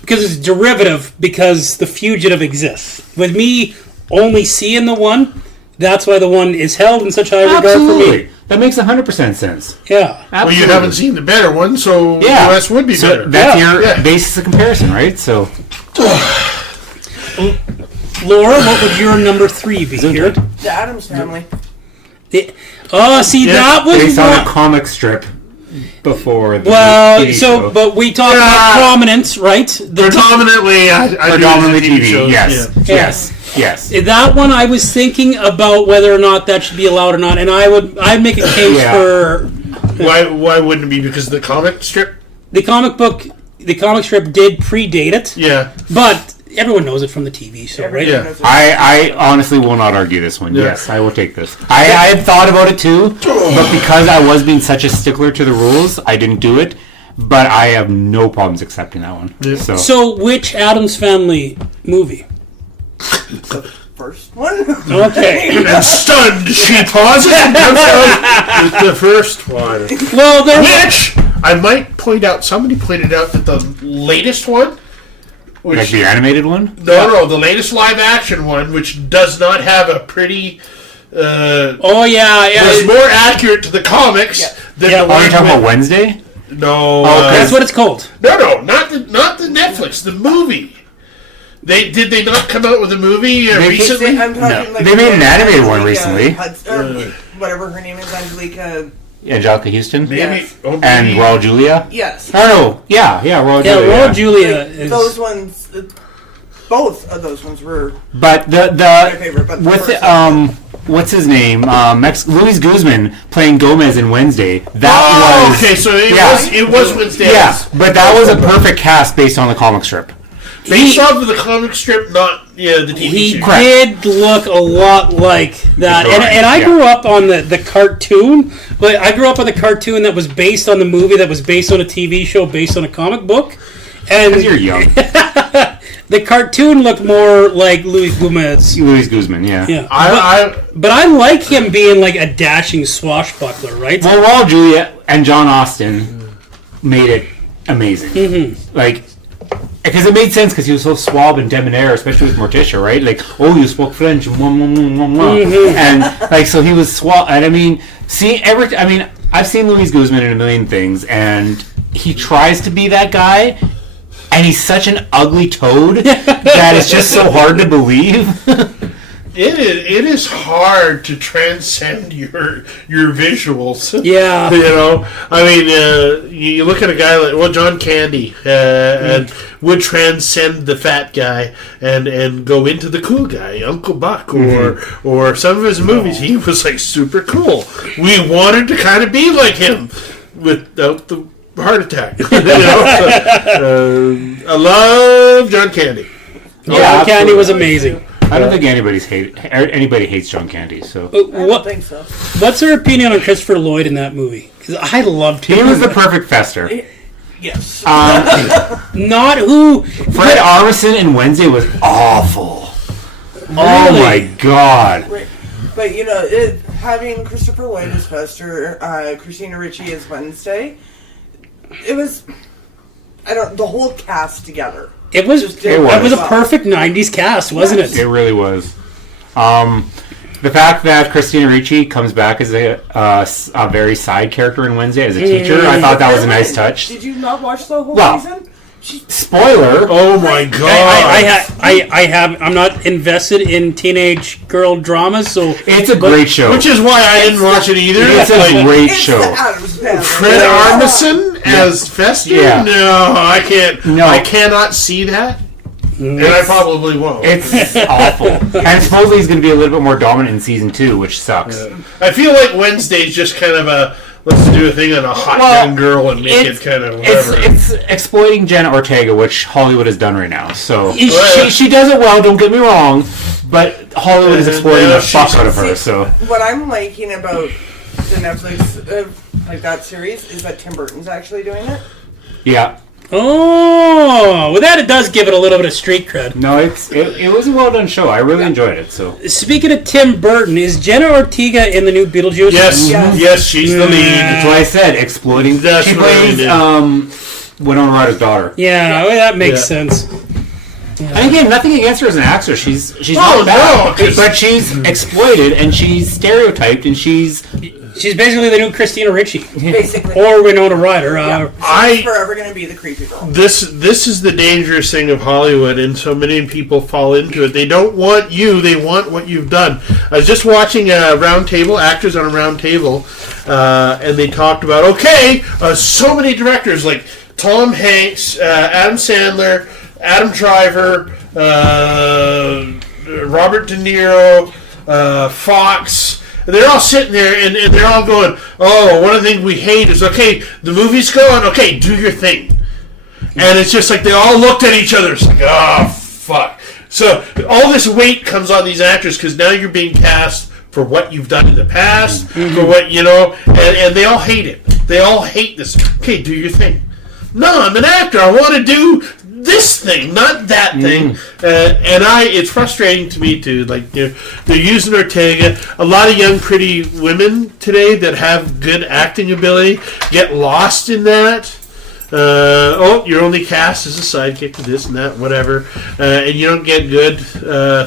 because it's derivative. Because The Fugitive exists. With me only seeing the one, that's why the one is held in such high regard for Absolutely. me. That makes 100% sense. Yeah. well, Absolutely. you haven't seen the better one, so Yeah. US would be So better. that's Yeah. your Yeah. basis of comparison, right? So Laura, what would your number 3 be here? The Addams Family. See, that was based on one. a comic strip before the Well, TV show. but we talked about prominence, right? Predominantly, predominantly TV TV. shows, Yes, yeah. yes. That one, I was thinking about whether or not that should be allowed or not, and I'd make a case Yeah. for Why wouldn't it be? Because of the comic strip? the comic book. The comic strip did predate it, Yeah. but everyone knows it from the TV show, right? Yeah. I honestly will not argue this one. Yeah. Yes, I will take this. I had thought about it too, but because I was being such a stickler to the rules, I didn't do it. But I have no problems accepting that one. Yeah. So, which Addams Family movie? First one. Okay. And stunned, she pauses and comes out with the first one. Well, there. Which, I might point out, somebody pointed out that the latest one, which, Like the animated one? no, the latest live action one, which does not have a pretty, Oh yeah. was more accurate to the comics Yeah. than Yeah. the Oh, one you're talking about with, Wednesday? no, That's what it's called. no, not the Netflix, the movie. Did they not come out with a movie recently? I'm talking like They made an animated one Angelica recently. Hudson, whatever her name is, Angelica. Angelica Houston? Maybe. Yes. Oh, maybe. And Raul Julia? Yes. Oh, no. Yeah, Raul Yeah, Julia. Raul Julia is. Those ones, both of those ones were But my favorite. But the with first the, what's his name? Luis Guzman playing Gomez in Wednesday. That was okay, so yeah. it was Wednesday. Yeah, but that was a perfect cast based on the comic strip. Based off of the comic strip, not the TV He show. Correct. did look a lot like that, Right, and I yeah. grew up on the cartoon. But I grew up on the cartoon that was based on the movie that was based on a TV show based on a comic book, and Because you're young. the cartoon looked more like Louis Gomez. Luis Guzman, yeah. Yeah, but I like him being like a dashing swashbuckler, right? Well, Raul Julia and John Austin made it amazing. Mm-hmm. Like, because it made sense because he was so suave and debonair, especially with Morticia, right? Like, oh, you spoke French, and like, so he was suave. And I mean, I've seen Luis Guzman in a million things, and he tries to be that guy, and he's such an ugly toad that it's just so hard to believe. It is hard to transcend your visuals. Yeah. You know, I mean, you look at a guy like John Candy, and would transcend the fat guy and go into the cool guy, Uncle Buck, or some of his movies. He was like super cool. We wanted to kind of be like him without the heart attack. You know? I love John Candy. Yeah, Candy was amazing. I don't think anybody hates John Candy. So I don't think so. What's your opinion on Christopher Lloyd in that movie? Because I loved him. he was the perfect Fester. Yes. Not who. Fred Armisen in Wednesday was awful. Oh my god. Right. But you know, having Christopher Lloyd as Fester, Christina Ricci as Wednesday, it was. The whole cast together. It was It was. a perfect '90s cast, wasn't it? It really was. The fact that Christina Ricci comes back as a very side character in Wednesday as a teacher, I thought that was a nice touch. Did you not watch the whole Well, season? Spoiler. Oh my god! I'm not invested in teenage girl dramas, so It's a great show. Which is why I didn't watch it either. It's a Like, great It's show. the Addams Family. Fred Armisen as Fester? Yeah. No, I can't. No. I cannot see that. And I probably won't. It's awful. And supposedly he's going to be a little bit more dominant in season 2, which sucks. I feel like Wednesday's just kind of a let's do a thing on a hot young girl and make it kind of whatever. It's exploiting Jenna Ortega, which Hollywood has done right now. So Is she does it well. Don't get me wrong, but Hollywood is exploiting the fuck out of her. See, So what I'm liking about the Netflix, like that series, is that Tim Burton's actually doing it. yeah, Oh, with that it does give it a little bit of street cred. no, it was a well done show. I really enjoyed it. So Speaking of Tim Burton, is Jenna Ortega in the new Beetlejuice? Yes, yes, she's the lead. that's why I said exploiting. That's She what I plays did. Winona Ryder's daughter. Yeah, well, that makes Yeah. sense. And again, nothing against her as an actress. She's Oh, not bad, no, 'cause- but she's exploited and she's stereotyped and she's She's basically the new Christina Ricci. Basically. Or Winona Ryder. She's forever going to be the creepy girl. This is the dangerous thing of Hollywood, and so many people fall into it. They don't want you; they want what you've done. I was just watching a round table, actors on a round table, and they talked about so many directors like Tom Hanks, Adam Sandler, Adam Driver, Robert De Niro, Fox. They're all sitting there and they're all going, oh, one of the things we hate is, okay, the movie's going, okay, do your thing. And it's just like they all looked at each other. It's like, oh, fuck. So all this weight comes on these actors because now you're being cast for what you've done in the past, for what, and they all hate it. They all hate this. Okay, do your thing. No, I'm an actor. I want to do this thing, not that thing. And it's frustrating to me too. Like they're using Ortega. A lot of young, pretty women today that have good acting ability get lost in that. You're only cast as a sidekick to this and that, whatever, and you don't get good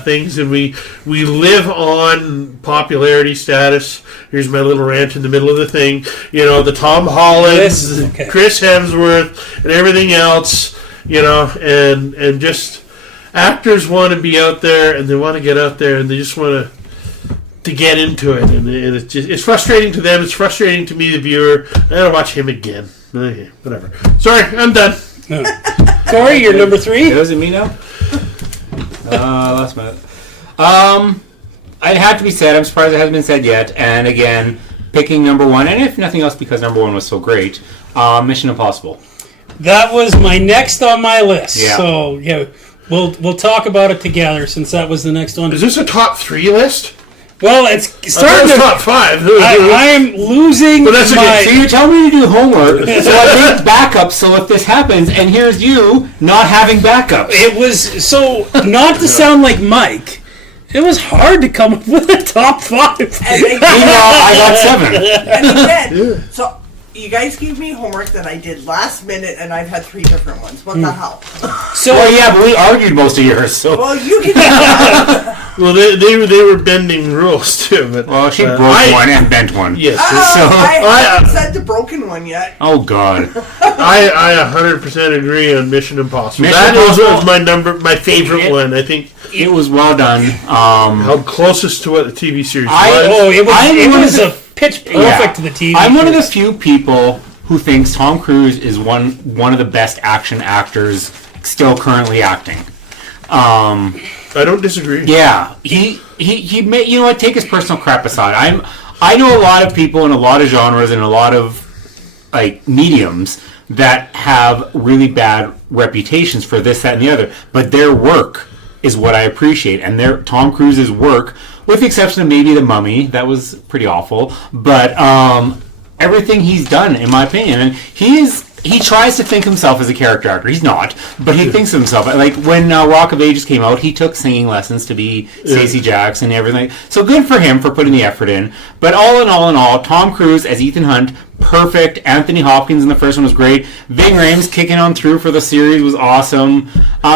things. And we live on popularity status. Here's my little rant in the middle of the thing. The Tom Hollands, Okay. Chris Hemsworth, and everything else. And just actors want to be out there, and they want to get out there, and they just want to get into it, and it's frustrating to them. It's frustrating to me, the viewer. I gotta watch him again. Okay, whatever. Sorry, I'm done. Corey, you're number 3? It wasn't me now. Last minute. It had to be said. I'm surprised it hasn't been said yet. And again, picking number 1, and if nothing else, because number 1 was so great. Mission Impossible. That was my next on my list. Yeah. So, yeah, we'll talk about it together since that was the next one. Is this a top 3 list? Well, it's I thought starting it was to... top 5. I am losing But that's okay. So you're telling me to do homework, so I make backups, so if this happens, and here's you not having backups. It was... So, not to sound like Mike, it was hard to come up with a top 5. And they, Meanwhile, I got 7. and they did. So, you guys gave me homework that I did last minute, and I've had 3 different ones. What the hell? So, Well, yeah, but we argued most of yours, so... Well, you can... Well, they were bending rules too. But Well, she broke one and bent one. Yes. I haven't said the broken one yet. Oh, God. I 100% agree on Mission Impossible. Mission That Impossible- was my favorite one. I think It was well done. held closest to what the TV series was. it was a pitch perfect to the TV. I'm one of the few people who thinks Tom Cruise is one of the best action actors still currently acting. I don't disagree. Yeah, he may, take his personal crap aside. I know a lot of people in a lot of genres and a lot of mediums that have really bad reputations for this, that, and the other, but their work is what I appreciate, and Tom Cruise's work, with the exception of maybe The Mummy, that was pretty awful, but everything he's done, in my opinion, and he tries to think himself as a character actor. He's not, but he thinks of himself. Like when Rock of Ages came out, he took singing lessons to be Stacey Jackson and everything. So good for him for putting the effort in. But all in all, Tom Cruise as Ethan Hunt, perfect. Anthony Hopkins in the first one was great. Ving Rhames kicking on through for the series was awesome.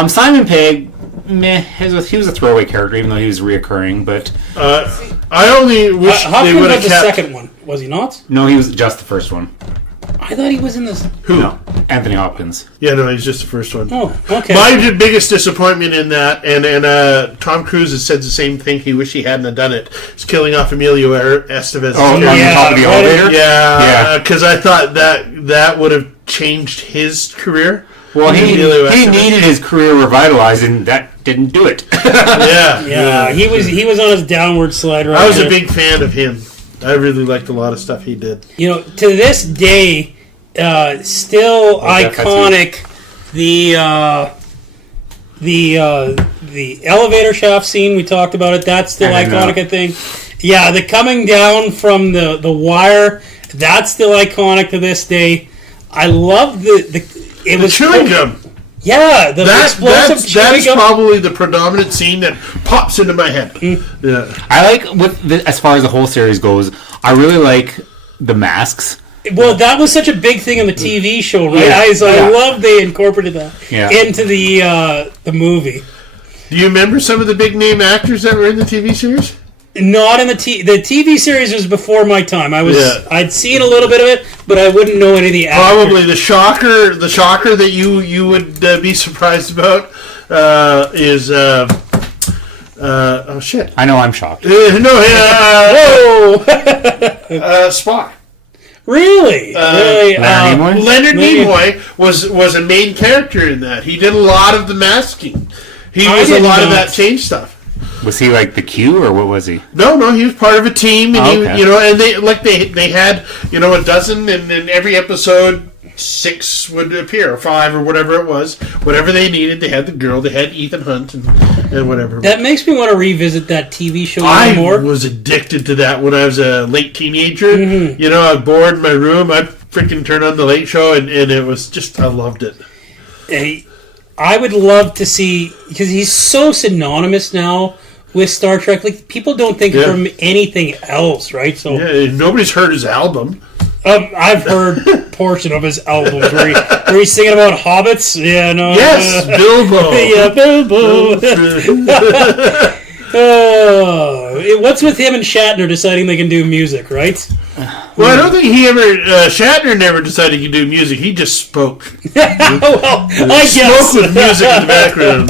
Simon Pegg, meh, he was a throwaway character, even though he was reoccurring. But I only wish they Hopkins would was have the kept. second one, was he not? no, he was just the first one. I thought he was in this. Who? No, Anthony Hopkins. Yeah, no, he's just the first one. Oh, okay. My biggest disappointment in that, and Tom Cruise has said the same thing. He wish he hadn't have done it. Is killing off Emilio Estevez. Oh, on the top of the elevator. Yeah, because I thought that would have changed his career. Well, he Western. needed his career revitalized, and that didn't do it. Yeah. He was on his downward slide. Right I was there. a big fan of him. I really liked a lot of stuff he did. You know, to this day, still iconic. The elevator shaft scene, we talked about it. That's still iconic, I think. Yeah, the coming down from the wire. That's still iconic to this day. I love the chewing gum. Yeah, the explosive That chewing is gum. probably the predominant scene that pops into my head. Yeah. I like as far as the whole series goes. I really like the masks. Well, that was such a big thing on the TV show, right? Yeah, I love they incorporated that into the movie. Do you remember some of the big name actors that were in the TV series? Not in the TV series was before my time. I'd seen a little bit of it, but I wouldn't know any of the actors. Probably the shocker that you would be surprised about is oh shit. I know I'm shocked. Whoa! Spock. Really? Really? Leonard Nimoy was a main character in that. He did a lot of the masking. He was a lot of that change stuff. Was he like the Q, or what was he? No, he was part of a team, and Okay. and they had a dozen, and in every episode 6 would appear, or 5, or whatever it was. Whatever they needed, they had the girl, they had Ethan Hunt, and whatever. That makes me want to revisit that TV show I more. was addicted to that when I was a late teenager. Mm-hmm. I was bored in my room. I'd freaking turn on the Late Show, and it was just, I loved it. I would love to see, because he's so synonymous now with Star Trek. Like, people don't think of him anything else, right? So Nobody's heard his album. I've heard a portion of his albums where he's singing about hobbits. Yeah, no. Yes, Bilbo. Yeah, Bilbo. What's with him and Shatner deciding they can do music, right? Well, I don't think he ever. Shatner never decided he could do music. He just spoke. Well, I guess. Spoke with music in the background.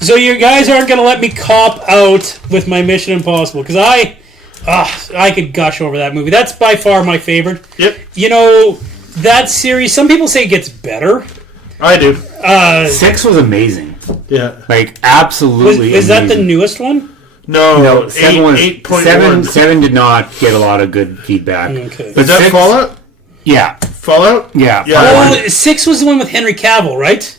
So you guys aren't going to let me cop out with my Mission Impossible, because I could gush over that movie. That's by far my favorite. Yep. That series, some people say it gets better. I do. 6 was amazing. Yeah. Like, absolutely Is that the amazing. newest one? No, 7 8.1. did not get a lot of good feedback. Okay. But Is that 6, Fallout? Yeah. Fallout? Yeah. Oh, 6 was the one with Henry Cavill, right?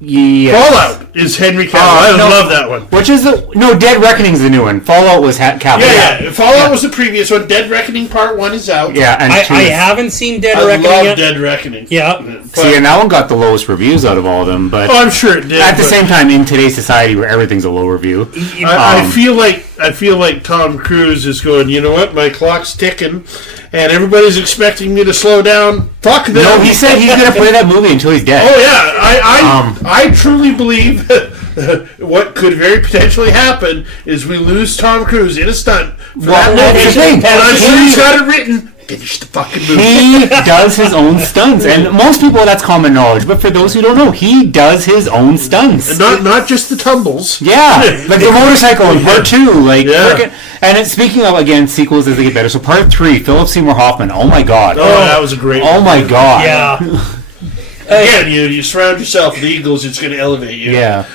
Yeah. Fallout is Henry Cavill. I love that one. Which is Dead Reckoning's the new one. Fallout was Cavill. Yeah. Fallout was the previous one. Dead Reckoning Part 1 is out. Yeah, and I 2 haven't seen Dead I Reckoning love yet. Dead Reckoning. Yeah. See, and that one got the lowest reviews out of all of them, but Oh, I'm sure it did. at the same time, in today's society where everything's a low review, I feel like Tom Cruise is going, you know what, my clock's ticking, and everybody's expecting me to slow down. Fuck them. no, he said he's going to play that movie until he's dead. Oh yeah, I truly believe what could very potentially happen is we lose Tom Cruise in a stunt for that that's movie, the thing. and I'm sure he's got it written. Finish the fucking movie. He does his own stunts, and most people that's common knowledge. But for those who don't know, he does his own stunts. Not just the tumbles. Yeah, like the motorcycle in part 2. Like, Yeah. and it's, speaking of, again, sequels as they get better. So part 3, Philip Seymour Hoffman. Oh my God. Oh, that was a great Oh one. my God. Yeah. Again, you surround yourself with eagles, it's going to elevate you. Yeah.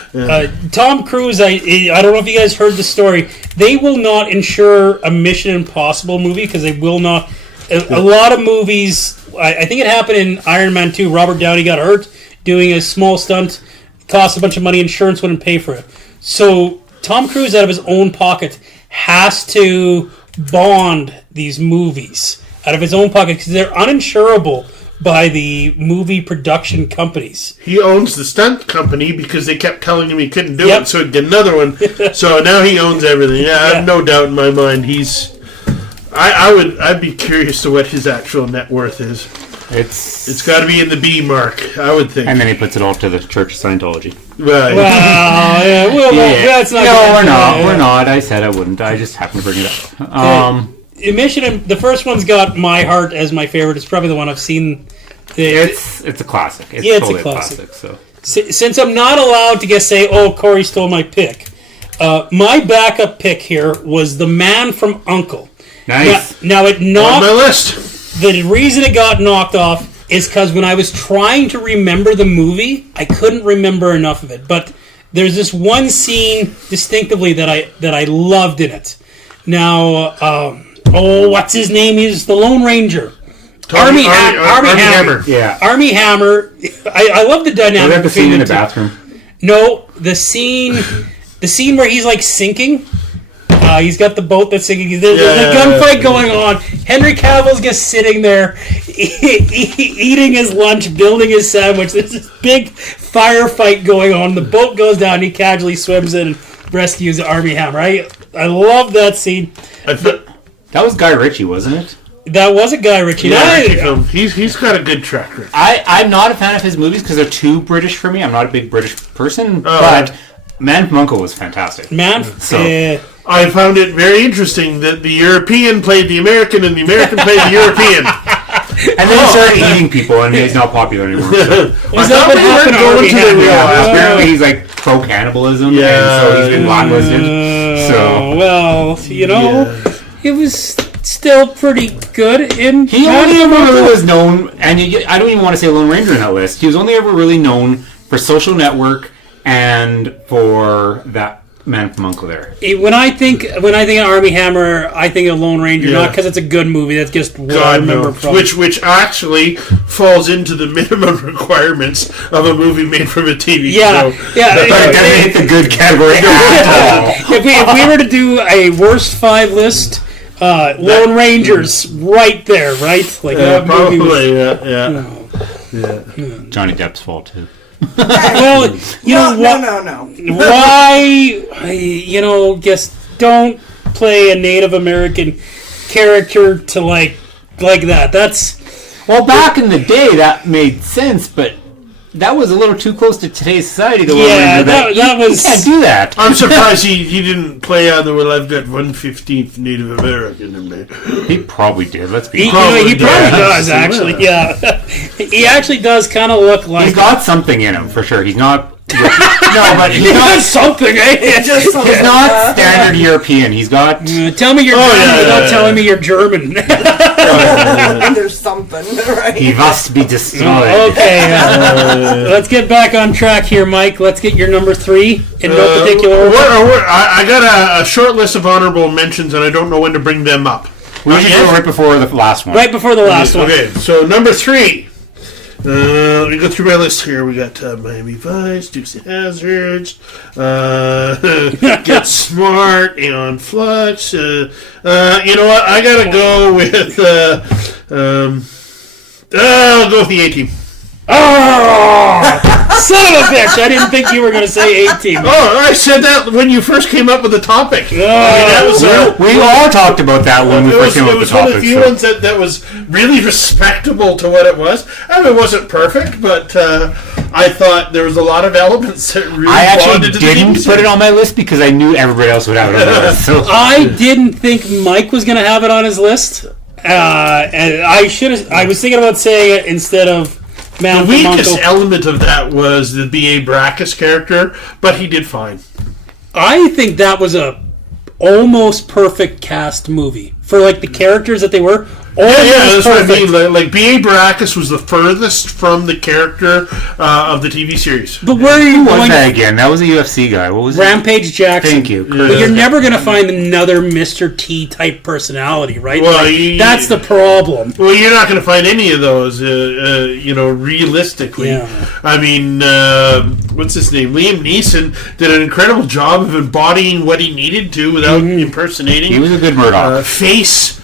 Tom Cruise, I don't know if you guys heard the story. They will not insure a Mission Impossible movie because they will not. A lot of movies, I think it happened in Iron Man 2. Robert Downey got hurt doing a small stunt, cost a bunch of money, insurance wouldn't pay for it. So Tom Cruise, out of his own pocket, has to bond these movies out of his own pocket because they're uninsurable by the movie production companies. He owns the stunt company because they kept telling him he couldn't do Yep. it, so he'd get another one. So now he owns everything. Yeah, I have no doubt in my mind I'd be curious to what his actual net worth is. It's got to be in the B mark, I would think. And then he puts it off to the Church of Scientology. Right. Well, yeah, that's not. No, we're not. We're not. I said I wouldn't. I just happened to bring it up. The first one's got my heart as my favorite. It's probably the one I've seen. It's a classic. It's Yeah, it's totally a classic. So Since I'm not allowed to just say, "Oh, Corey stole my pick," my backup pick here was The Man from U.N.C.L.E. nice. Now it On knocked. my list. The reason it got knocked off is because when I was trying to remember the movie, I couldn't remember enough of it. But there's this one scene distinctively that I loved in it. Now, what's his name? He's the Lone Ranger. Army Hammer. Yeah. Army Hammer. I love the dynamic. Was that the scene in the two. bathroom? No, the scene where he's like sinking. He's got the boat that's sinking. There's a gunfight going on. Henry Cavill's just sitting there, eating his lunch, building his sandwich. There's this big firefight going on. The boat goes down. He casually swims in and rescues the Army Hammer. I love that scene. That was Guy Ritchie, wasn't it? That was a Guy Ritchie. Yeah, he's got a good track record. I'm not a fan of his movies because they're too British for me. I'm not a big British person, but Man from U.N.C.L.E. was fantastic. I found it very interesting that the European played the American and the American played the European. And then he started eating people, and he's not popular anymore. So. Is that what happened to Army Hammer? Apparently he's like pro-cannibalism, and so he's been blacklisted. It was still pretty good. He only ever really was known, and I don't even want to say Lone Ranger in that list. He was only ever really known for Social Network and for that Man from U.N.C.L.E. there. When I think of Army Hammer, I think of Lone Ranger, not because it's a good movie. That's just what I remember from. Which actually falls into the minimum requirements of a movie made from a TV show. But it doesn't hit the good category at all. If we were to do a worst 5 list, Lone Ranger's right there, right? Like probably, Johnny Depp's fault too. Well, No. Why, just don't play a Native American character to like that. That's back in the day that made sense, but that was a little too close to today's society. That was. You can't do that. I'm surprised he didn't play out the well. I've got 1/15 Native American in me. He probably did. Let's be He honest. probably does actually. Yeah, he actually does kind of look like He's got something in him for sure. He's not. No, but he's not something. Just something. He's not standard European. He's got. Tell me you're German without telling me you're German. There's something, right? He must be destroyed. Okay, let's get back on track here, Mike. Let's get your number 3 in no particular order. I got a short list of honorable mentions, and I don't know when to bring them up. We should go right before the last one. Right before the last one. Okay, so number 3. Let me go through my list here. We got Miami Vice, Dukes of Hazzards, Get Smart, Aeon Flux. You know what? I gotta go with. I'll go with the A-Team. Oh, son of a bitch! I didn't think you were going to say 18. Oh, I said that when you first came up with the topic. We all talked about that when we first came up with the topic. It was one of the few ones that was really respectable to what it was. I mean, it wasn't perfect, but I thought there was a lot of elements that really I actually didn't didn't put it on my list because I knew everybody else would have it on their list. So. I didn't think Mike was going to have it on his list. And I was thinking about saying it instead of Man The from weakest U.N.C.L.E. element of that was the B.A. Baracus character, but he did fine. I think that was a almost perfect cast movie for like the characters that they were. That's what I mean. Like B.A. Baracus was the furthest from the character of the TV series. But where are you Who was going? that again? That was a UFC guy. What was it? Rampage Jackson. Thank you. But you're never going to find another Mr. T type personality, right? Well, that's the problem. Well, you're not going to find any of those, realistically. Yeah. I mean, what's his name? Liam Neeson did an incredible job of embodying what he needed to without impersonating. He was a good Murdoch. Face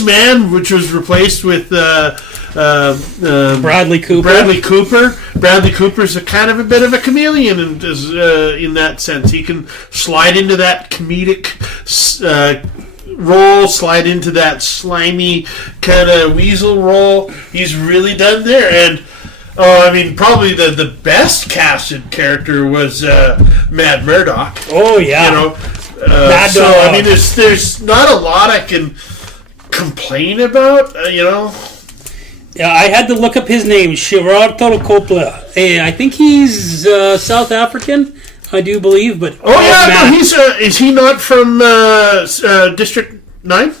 Man, which was replaced with Bradley Cooper. Bradley Cooper's a kind of a bit of a chameleon in that sense. He can slide into that comedic role, slide into that slimy kind of weasel role. He's really done there. And probably the best casted character was Mad Murdoch. Oh yeah. Mad Dog. I mean, there's not a lot I can complain about, Yeah, I had to look up his name, Shirata Coppola. I think he's South African, I do believe. But he's is he not from District 9?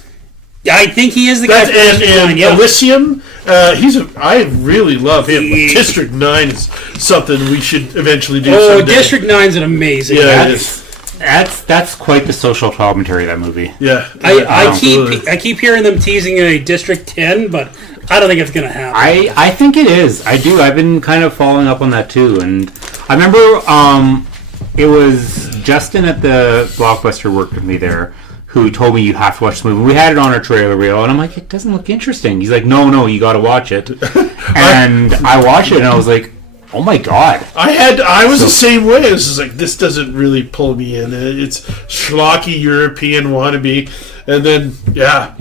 I think he is the guy from District 9. Yeah. Elysium I really love him. But District 9 is something we should eventually do. Oh, someday. District 9's an amazing. Yeah, it is. That's quite the social commentary, that movie. Yeah, I keep hearing them teasing a District 10, but I don't think it's going to happen. I think it is. I do. I've been kind of following up on that too, and I remember it was Justin at the Blockbuster worked with me there who told me you have to watch the movie. We had it on our trailer reel, and I'm like, it doesn't look interesting. He's like, no, you got to watch it. And I watched it, and I was like, oh my god! I was the same way. It was just like, this doesn't really pull me in. It's schlocky European wannabe, and then yeah.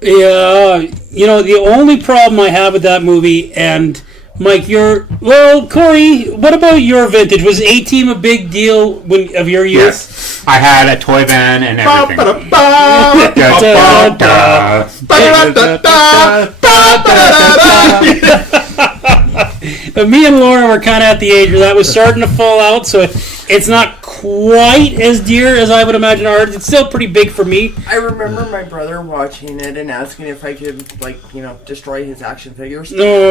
The only problem I have with that movie, and Mike, Corey, what about your vintage? Was A-Team a big deal of your youth? Yes, I had a toy van and everything. Me and Laura were kind of at the age where that was starting to fall out, so it's not quite as dear as I would imagine ours. It's still pretty big for me. I remember my brother watching it and asking if I could, destroy his action figures. No.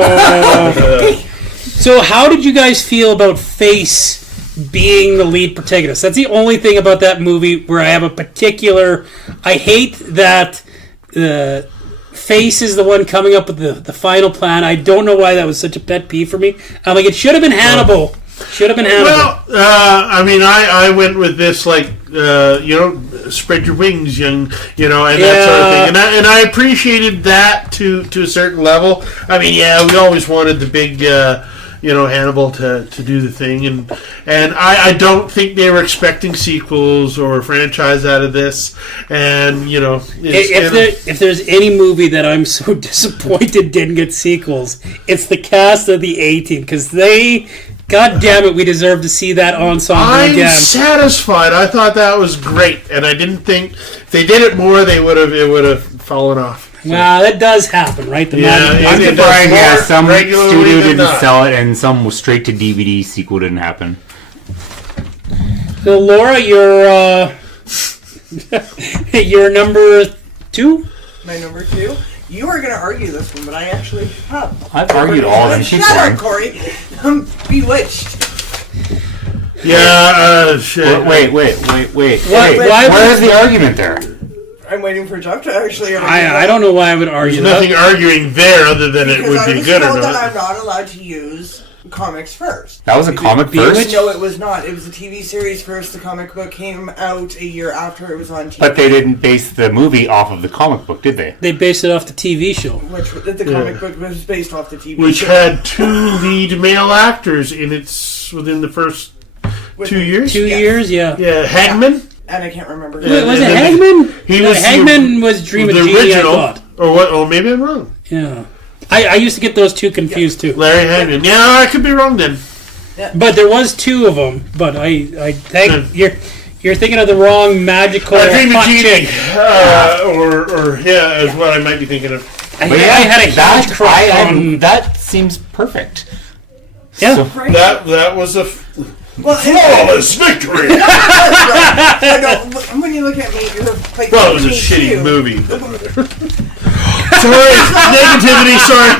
So how did you guys feel about Face being the lead protagonist? That's the only thing about that movie where I have a particular... I hate that Face is the one coming up with the final plan. I don't know why that was such a pet peeve for me. I'm like, it should have been Hannibal. Well, I went with this, spread your wings, young, and that sort of thing. And I appreciated that to a certain level. I mean, we always wanted the big, Hannibal to do the thing. And I don't think they were expecting sequels or a franchise out of this. And, if there's any movie that I'm so disappointed didn't get sequels, it's the cast of the A-Team, because they... God damn it, we deserve to see that ensemble again. I'm satisfied. I thought that was great, and I didn't think if they did it more, it would have fallen off. So. Nah, that does happen, right? I'm surprised. Some studio didn't sell it, and some was straight to DVD. Sequel didn't happen. So, Laura, you're number 2. My number 2. You are going to argue this one, but I actually have. I've argued all of them. Shut up, Corey. I'm bewitched. Yeah, shit. Wait. Where's the argument there? I'm waiting for Jeff to actually argue. I don't know why I would argue that. There's nothing arguing there other than it would be good or not. That I'm not allowed to use comics first. That was a comic first? No, it was not. It was a TV series first. The comic book came out a year after it was on TV. But they didn't base the movie off of the comic book, did they? They based it off the TV show. The comic book was based off the TV show. Which had 2 lead male actors within the first 2 years? 2 years, yeah. Yeah, Hagman? And I can't remember. Wait, was it Hagman? Hagman was Dream of Genie, original, I thought. Or what? Oh, maybe I'm wrong. Yeah. I used to get those two confused, too. Larry Hagman. Yeah, I could be wrong then. Yeah. But there was 2 of them. But I think you're thinking of the wrong magical hot chick. Is what I might be thinking of. I had a huge crush on... That seems perfect. Yeah. So, that was a... flawless victory! When you look at me, you're like... Well, it was a shitty movie. Sorry, negativity, sorry.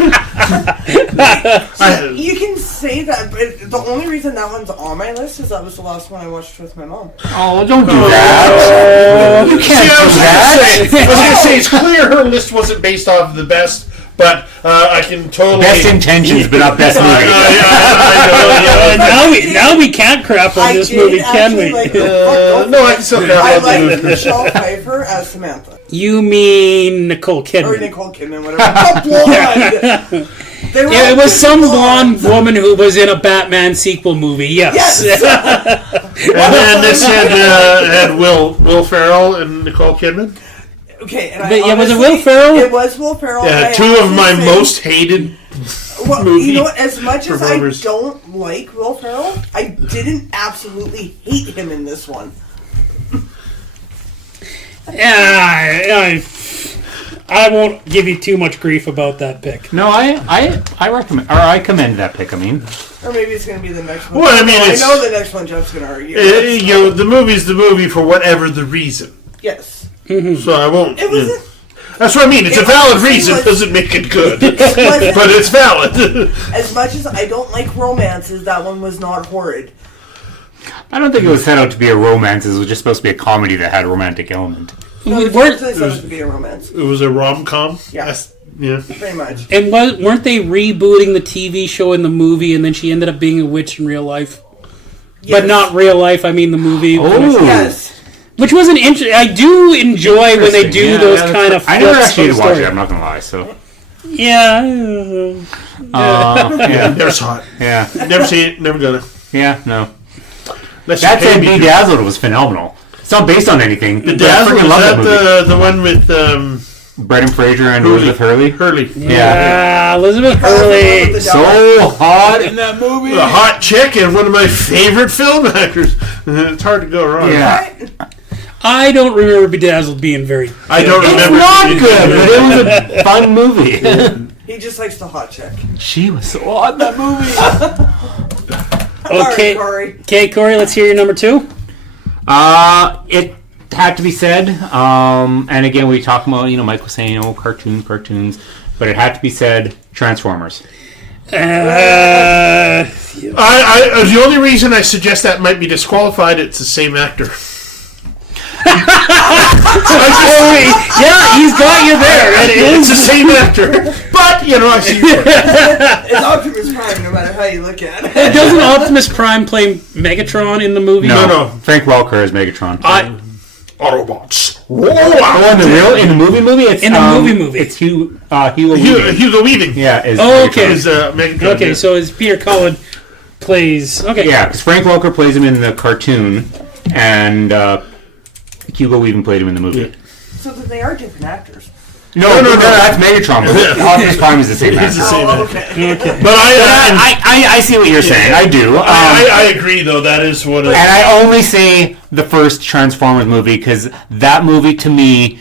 You can say that, but the only reason that one's on my list is that was the last one I watched with my mom. Oh, don't do that. You can't do that. I was going to say, it's clear her list wasn't based off of the best, but I can totally... Best intentions, but not best movie. Now we can't crap on this movie, can we? No, I can still crap I on the like movie. Michelle Pfeiffer as Samantha. You mean Nicole Kidman? Or Nicole Kidman, whatever. The blonde! It was some blonde woman who was in a Batman sequel movie, yes. And then this had Will Ferrell and Nicole Kidman. Okay, and was it Will Ferrell? It was Will Ferrell. Yeah, 2 of my most hated movies. You know what? As much as I don't like Will Ferrell, I didn't absolutely hate him in this one. Yeah, I won't give you too much grief about that pick. No, I recommend, or I commend that pick. I mean, or maybe it's going to be the next one. Well, I mean, I know the next one Jeff's going to argue. The movie's the movie for whatever the reason. Yes. Mm-hmm. So I won't. It wasn't. That's what I mean. It's a valid honestly reason. was- Doesn't make it good, was- but it's valid. As much as I don't like romances, that one was not horrid. I don't think it was set out to be a romance. It was just supposed to be a comedy that had a romantic element. No, it's Weren't- supposed to be a romance, It was a rom-com. Yeah. Yeah. pretty much. And weren't they rebooting the TV show in the movie, and then she ended up being a witch in real life? Yes. But not real life, I mean the movie. Oh. Yes. Which was an interesting... I do enjoy when they do Yeah, those yeah, kind of I never flips actually of the watched story. it. I'm not gonna lie. So Yeah. yeah, Never saw it. yeah, Never seen it. Never gonna. yeah. No, Unless that you pay said, me to. Bedazzled was phenomenal. It's not based on anything. The but I Dazzle, freaking is love that that movie. the one with Brendan Fraser and Elizabeth Hurley. Hurley? Yeah. Elizabeth The Hurley. dog. So hot in that movie. A hot chick and one of my favorite film actors. It's hard to go wrong. Yeah. I don't remember Bedazzled being very... I don't It's remember. not good, but it was a fun movie. He just likes the hot chick. She was so hot in that movie. Okay. Sorry, Corey. Okay, Corey, let's hear your number 2. It had to be said, and again, we talk about, Mike was saying, cartoons, but it had to be said, Transformers. The only reason I suggest that might be disqualified, it's the same actor. Yeah, he's got you there. It It's is. the same actor. But, I see your point. It's Optimus Prime, no matter how you look at it. Doesn't Optimus Prime play Megatron in the movie? No. Frank Welker is Megatron. Autobots. In the movie, it's In the movie. It's Hugo Weaving. Hugo Weaving. Yeah, is Oh, Megatron. okay. Is Megatron. Okay, so it's Peter Cullen plays... Okay. Yeah, because Frank Welker plays him in the cartoon, and Hugo Weaving played him in the movie. Yeah. So that they are different actors. No, that's Megatron. But Optimus Prime is the same He's the actor. same Oh, actor. okay. But I see what you're saying. I do. I agree, though. That is one of And I only say the first Transformers movie because that movie to me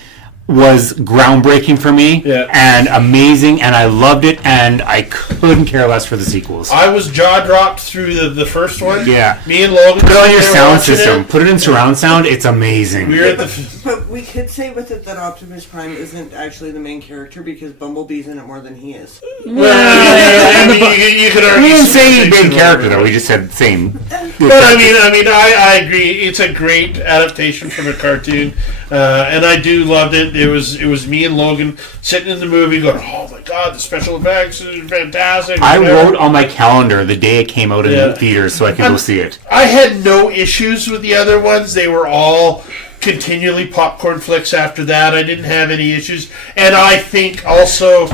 was groundbreaking for me and amazing, and I loved it, and I couldn't care less for the sequels. I was jaw dropped through the first one. Yeah. Me and Logan. Put it on your were sound watching system. it. Put it in surround sound. It's amazing. We were at the. But we could say with it that Optimus Prime isn't actually the main character because Bumblebee's in it more than he is. I mean, you could argue. We didn't some say things main and character whatever. though. We just said same. But I agree. It's a great adaptation from a cartoon, and I do loved it. It was me and Logan sitting in the movie going, "Oh my god, the special effects is fantastic." I whatever. wrote on my calendar the day it came out in the theaters so I could go see it. I had no issues with the other ones. They were all continually popcorn flicks after that. I didn't have any issues, and I think also,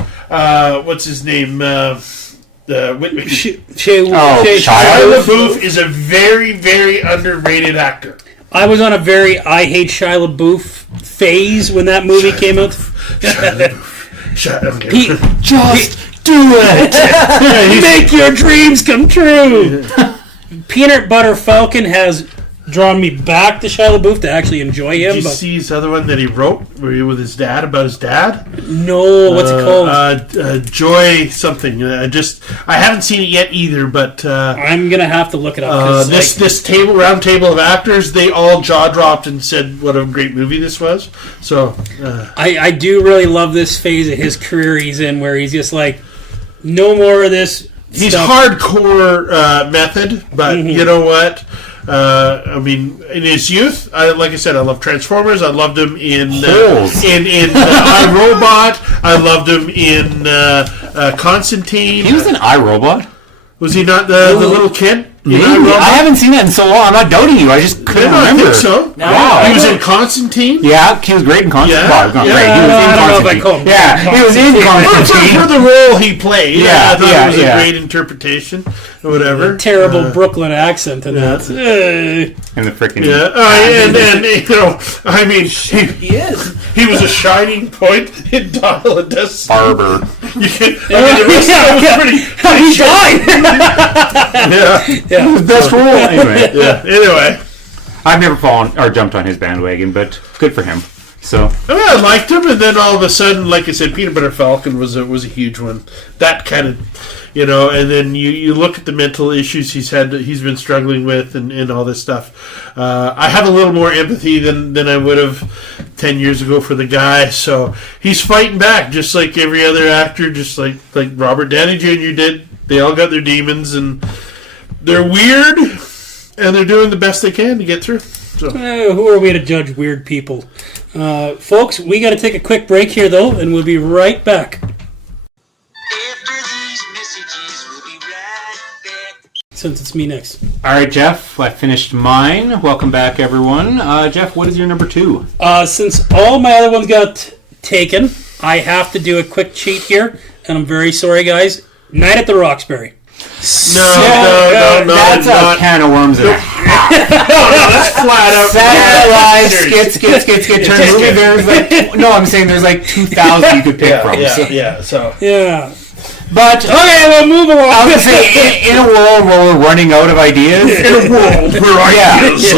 what's his name? Shia Shia LaBeouf is a very, very underrated actor. I was on a very I hate Shia LaBeouf phase when that movie came out. Shut up. Pete, Just do it. make your dreams come true. Peanut Butter Falcon has drawn me back to Shia LaBeouf to actually enjoy him. Did you But see his other one that he wrote where he with his dad about his dad? no, what's it called? Joy something. I haven't seen it yet either, but I'm gonna have to look it up. 'Cause, this round table of actors, they all jaw dropped and said what a great movie this was. So I do really love this phase of his career he's in, where he's just like, no more of this. he's stuff. hardcore method, but you know what? I mean, in his youth, like I said, I love Transformers. I loved him in Holes. in iRobot. I loved him in Constantine. He was in iRobot. Was he not the little kid? in Maybe. iRobot? I haven't seen that in so long. I'm not doubting you. I just couldn't I remember. think so. Wow. He was in Constantine. Yeah, he was great in Constantine. Yeah, Well, not yeah. great. He was I in don't know if I Constantine. call him Yeah, he was in For Constantine. the role he played, Yeah, I thought it was yeah. a great interpretation or whatever. Terrible Brooklyn accent and that. And the freaking And I mean, He is. he was a shining point in Dial of Destiny. barber. The rest of it was pretty. He died. Yeah. Best role. Anyway, Anyway, I've never fallen or jumped on his bandwagon, but good for him. So I liked him, and then all of a sudden, like I said, Peanut Butter Falcon was a huge one. That kind of, and then you look at the mental issues he's been struggling with, and all this stuff. I have a little more empathy than I would have 10 years ago for the guy. So he's fighting back, just like every other actor, just like Robert Downey Jr. did. They all got their demons, and they're weird, and they're doing the best they can to get through. So. Who are we to judge weird people? Folks, we got to take a quick break here, though, and we'll be right back. After these messages, we'll be right back. Since it's me next. all right, Jeff, I finished mine. Welcome back, everyone. Jeff, what is your number 2? Since all my other ones got taken, I have to do a quick cheat here, and I'm very sorry, guys. Night at the Roxbury. No, That's a can of worms and a half. that's flat out. Satellite, skit, turn movie. There's I'm saying there's like 2,000 you could pick from. So. Yeah. But Okay, we'll move along. I was going to say, in a world where we're running out of ideas. In a world where ideas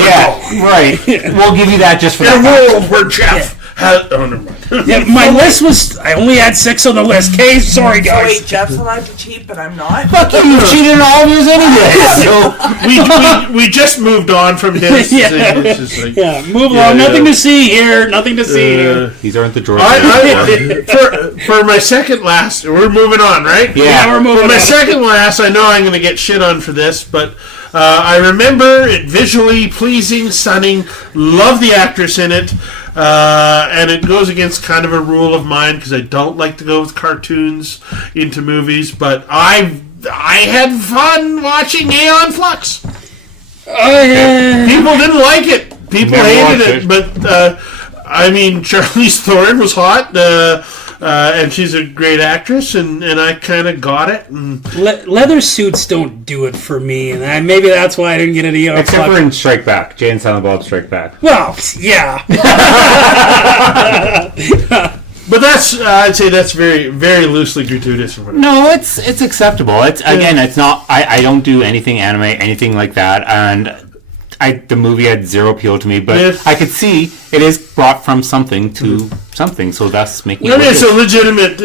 right. We'll give you that just for In that. a world where Jeff has... Oh, never mind. Yeah, my list was... I only had 6 on the list. Okay, sorry, So guys. wait, Jeff's allowed to cheat, but I'm not? Fuck you, you've cheated in all of yours anyway. So We just moved on from his. Yeah. It's just like, Yeah, move along. Nothing to see here. Nothing to see here. these aren't the George. for my second last, we're moving on, right? Yeah, we're moving For my on. second last, I know I'm going to get shit on for this, but I remember it visually pleasing, stunning. Love the actress in it. And it goes against kind of a rule of mine because I don't like to go with cartoons into movies, but I had fun watching Aeon Flux. Oh, yeah. People didn't like it. People Never hated watched it, but Charlize Theron was hot, and she's a great actress, and I kind of got it. And Leather suits don't do it for me, and maybe that's why I didn't get any. Except for in Strike Back. Jay and Silent Bob Strike Back. Well, yeah. but I'd say that's very, very loosely gratuitous. Or whatever. No, it's acceptable. It's not. I don't do anything anime, anything like that, and the movie had zero appeal to me. But Yes. I could see it is brought from something to something, so that's making. I mean, it it's a legitimate,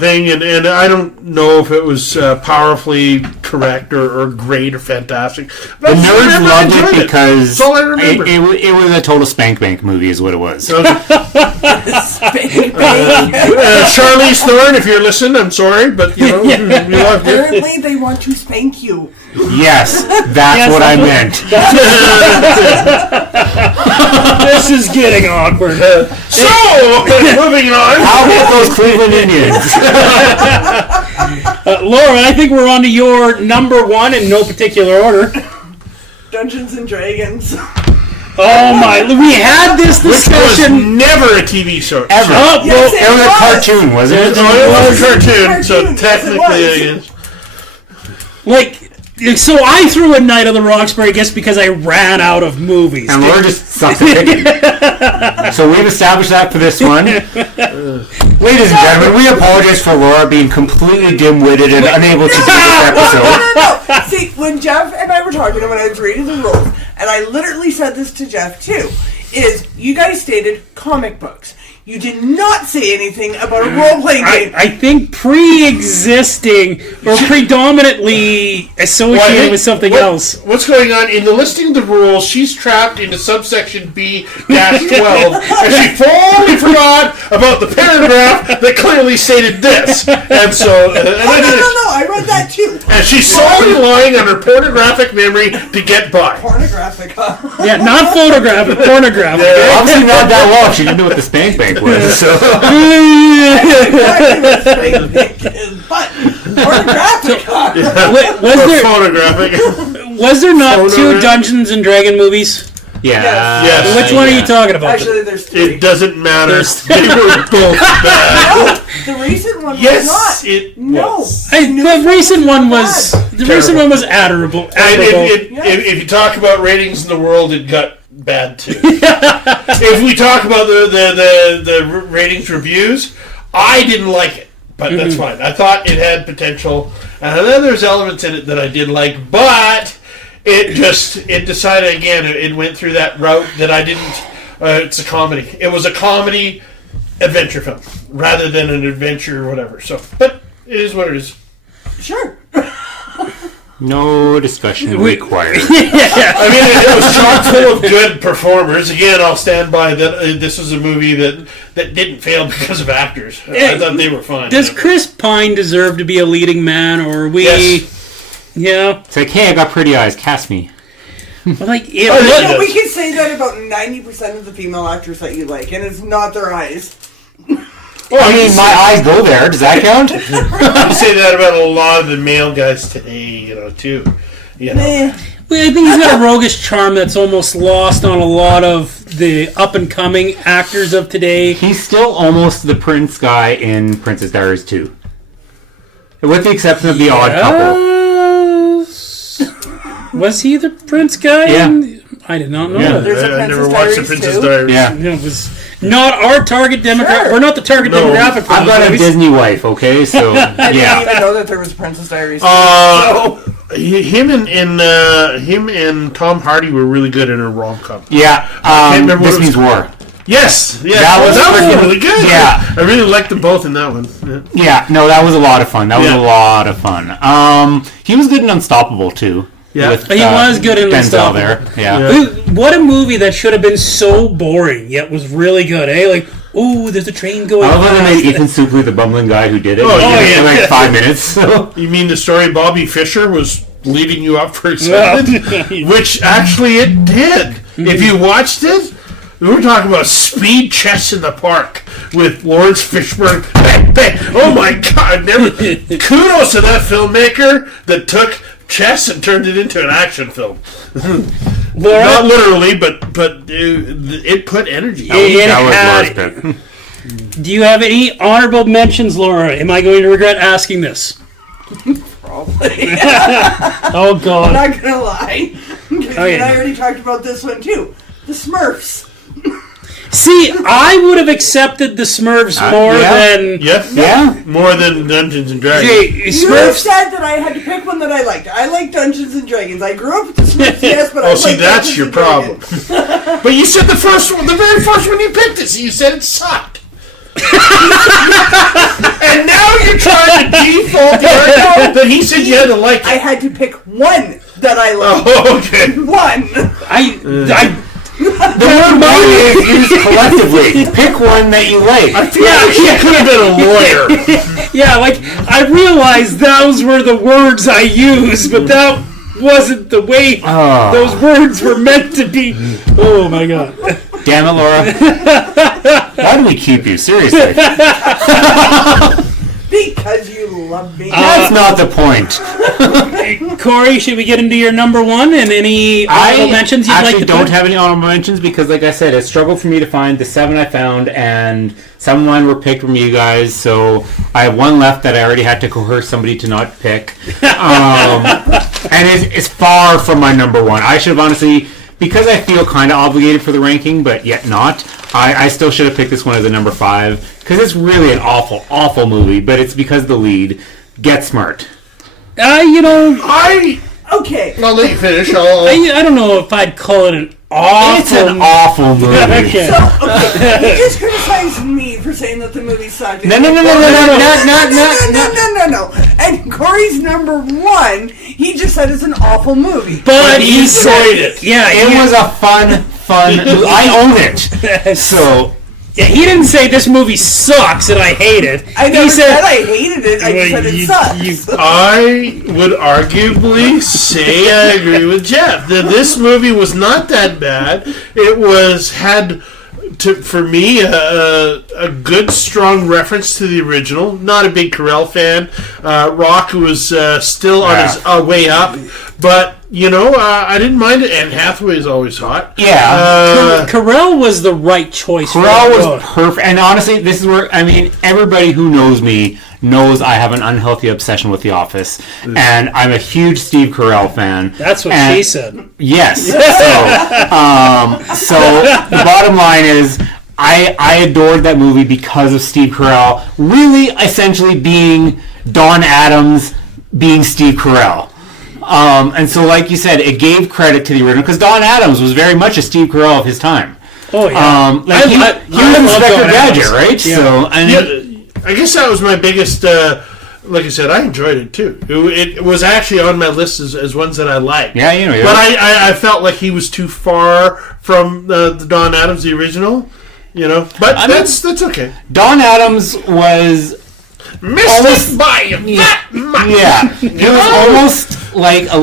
thing, and I don't know if it was powerfully correct or great or fantastic. But The I nerds remember I loved enjoyed it because That's all I remember. it was a total spank bank movie, is what it was. Charlize Theron, if you're listening, I'm sorry, but we loved it. Apparently, they want to spank you. Yes, that's what I meant. This is getting awkward. So, moving on. How about those Cleveland Indians? Laura, I think we're on to your number 1 in no particular order. Dungeons and Dragons. Oh my! We had this Which was discussion. never a TV show. Ever. Oh, Yes, It was a cartoon, wasn't it? No, it was a cartoon, so Cartoon, yes, technically, it I was. guess. Like, so I threw in Night of the Roxbury just because I ran out of movies. And Laura just sucks at picking. So we've established that for this one. Ladies and gentlemen, we apologize for Laura being completely dim-witted and unable to do this episode. No. See, when Jeff and I were talking, and when I was reading the rules, and I literally said this to Jeff too, is you guys stated comic books. You did not say anything about a role-playing game. I think pre-existing or predominantly associated with something else. What's going on? In the listing of the rules, she's trapped into subsection B-12, and she fully forgot about the paragraph that clearly stated this. And so... No, I read that too. And she's solely relying on her pornographic memory to get by. Pornographic, huh? Yeah, not photographic, pornographic. okay? Obviously not that long. She didn't know what the spank bank was. So. But pornographic, huh? Wait, Or photographic. was there not two Photograph. Dungeons and Dragon movies? Yeah. Yes. Which one are you talking about? Actually, there's three. It doesn't matter. They were both bad. No, the recent one Yes, was not. it No. was. The recent one was admirable. If you talk about ratings in the world, it got bad too. If we talk about the ratings reviews, I didn't like it, but that's fine. I thought it had potential, and then there's elements in it that I did like, but it decided again. It went through that route that I didn't It's a comedy. It was a comedy adventure film rather than an adventure or whatever. So, but it is what it is. Sure. No discussion required. I mean, it was chock full of good performers. Again, I'll stand by that. This was a movie that didn't fail because of actors. I thought they were fine. Does Chris Pine deserve to be a leading man, or are we? Yes. Yeah. It's like, hey, I got pretty eyes. Cast me. Like, We can say that about 90% of the female actors that you like, and it's not their eyes. Well, I mean, my eyes go there. Does that count? You say that about a lot of the male guys today, too. Eh. Well, I think he's got a roguish charm that's almost lost on a lot of the up-and-coming actors of today. He's still almost the prince guy in Princess Diaries 2. With the exception of the odd couple. Was he the prince guy? Yeah. I did not know Yeah. that. There's a I never Princess watched the Diaries Princess too. Diaries. Yeah. It was not our target demographic. Sure. We're not the target No. demographic for I've got a movies. Disney wife, okay? So, I didn't yeah. even know that there was a Princess Diaries. Him and Tom Hardy were really good in a rom-com. Yeah, remember what This it Means was- War. Yes, yeah, That was that was freaking- really good. yeah. I really liked them both in that one. Yeah. Yeah, no, that was a lot of fun. That was Yeah. a lot of fun. He was good in Unstoppable, too. Yeah. With, He was good in Denzel Unstoppable. there. Yeah. Yeah. What a movie that should have been so boring, yet was really good, eh? Like, ooh, there's a train going I love how they made past. Ethan Suplee the bumbling guy who did it. Oh, He did it yeah. for like 5 minutes. So. You mean the story Bobby Fischer was leading you up for excitement? Which actually it did. If you watched it, we were talking about speed chess in the park with Lawrence Fishburne. Bang, bang. Oh my God! Kudos to that filmmaker that took chess and turned it into an action film. Laura, Not literally, but it put energy. That was had- Laura's pick. do you have any honorable mentions, Laura? Am I going to regret asking this? Probably. Oh, I'm God. not gonna lie. Oh, yeah. And I already talked about this one too. The Smurfs. See, I would have accepted the Smurfs more yeah. than... Yes. Yeah. More than Dungeons and Dragons. Okay, You have Smurfs... said that I had to pick one that I liked. I like Dungeons and Dragons. I grew up with the Smurfs, yes, but I Oh, like see, that's Dungeons your and problem. Dragons. But you said the very first one you picked it, so you said it sucked. And now you're trying to default the argument that he said you had to like I it. had to pick one that I liked. Oh, okay. One. The word one is used collectively. Pick one that you like. I feel like he could have been a lawyer. Yeah, like, I realized those were the words I used, but that wasn't the way those words were meant to be. Oh, my God. Damn it, Laura. Why do we keep you? Seriously. Because you love me. That's not the point. Corey, should we get into your number one and any honorable mentions you'd actually like to don't put? have any honorable mentions because, like I said, it struggled for me to find the 7 I found, and some of mine were picked from you guys, so I have one left that I already had to coerce somebody to not pick. And it's far from my number one. I should have honestly, because I feel kind of obligated for the ranking, but yet not, I still should have picked this one as a number 5, because it's really an awful, awful movie, but it's because the lead, Get Smart. Okay. I'll let you finish. I don't know if I'd call it an awful... It's an awful movie. Okay. You just criticized me for saying that the movie sucked. No. No. And Corey's number one, he just said it's an awful movie. But he enjoyed it. Yeah, It was a fun movie. I own it. So... Yeah, he didn't say this movie sucks and I hate it. I never He said I hated it. I just said it sucks. I would arguably say I agree with Jeff. That this movie was not that bad. It had, for me, a good, strong reference to the original. Not a big Carell fan. Rock was still on his way up. But, I didn't mind it. Anne Hathaway is always hot. Yeah. Carell was the right choice. Carell was perfect. And honestly, this is where, everybody wwho knows me knows I have an unhealthy obsession with The Office. And I'm a huge Steve Carell fan. That's what she said. Yes. So the bottom line is, I adored that movie because of Steve Carell really essentially being Don Adams being Steve Carell. And so, like you said, it gave credit to the original because Don Adams was very much a Steve Carell of his time. Oh yeah. Like he was Inspector Don Gadget, Adams. right? Yeah. So and Yeah, I guess that was my biggest. Like I said, I enjoyed it too. It was actually on my list as ones that I liked. yeah, you know, But I felt like he was too far from the Don Adams, the original. You know, but that's okay. Don Adams was Missed by that much. yeah, he was almost like a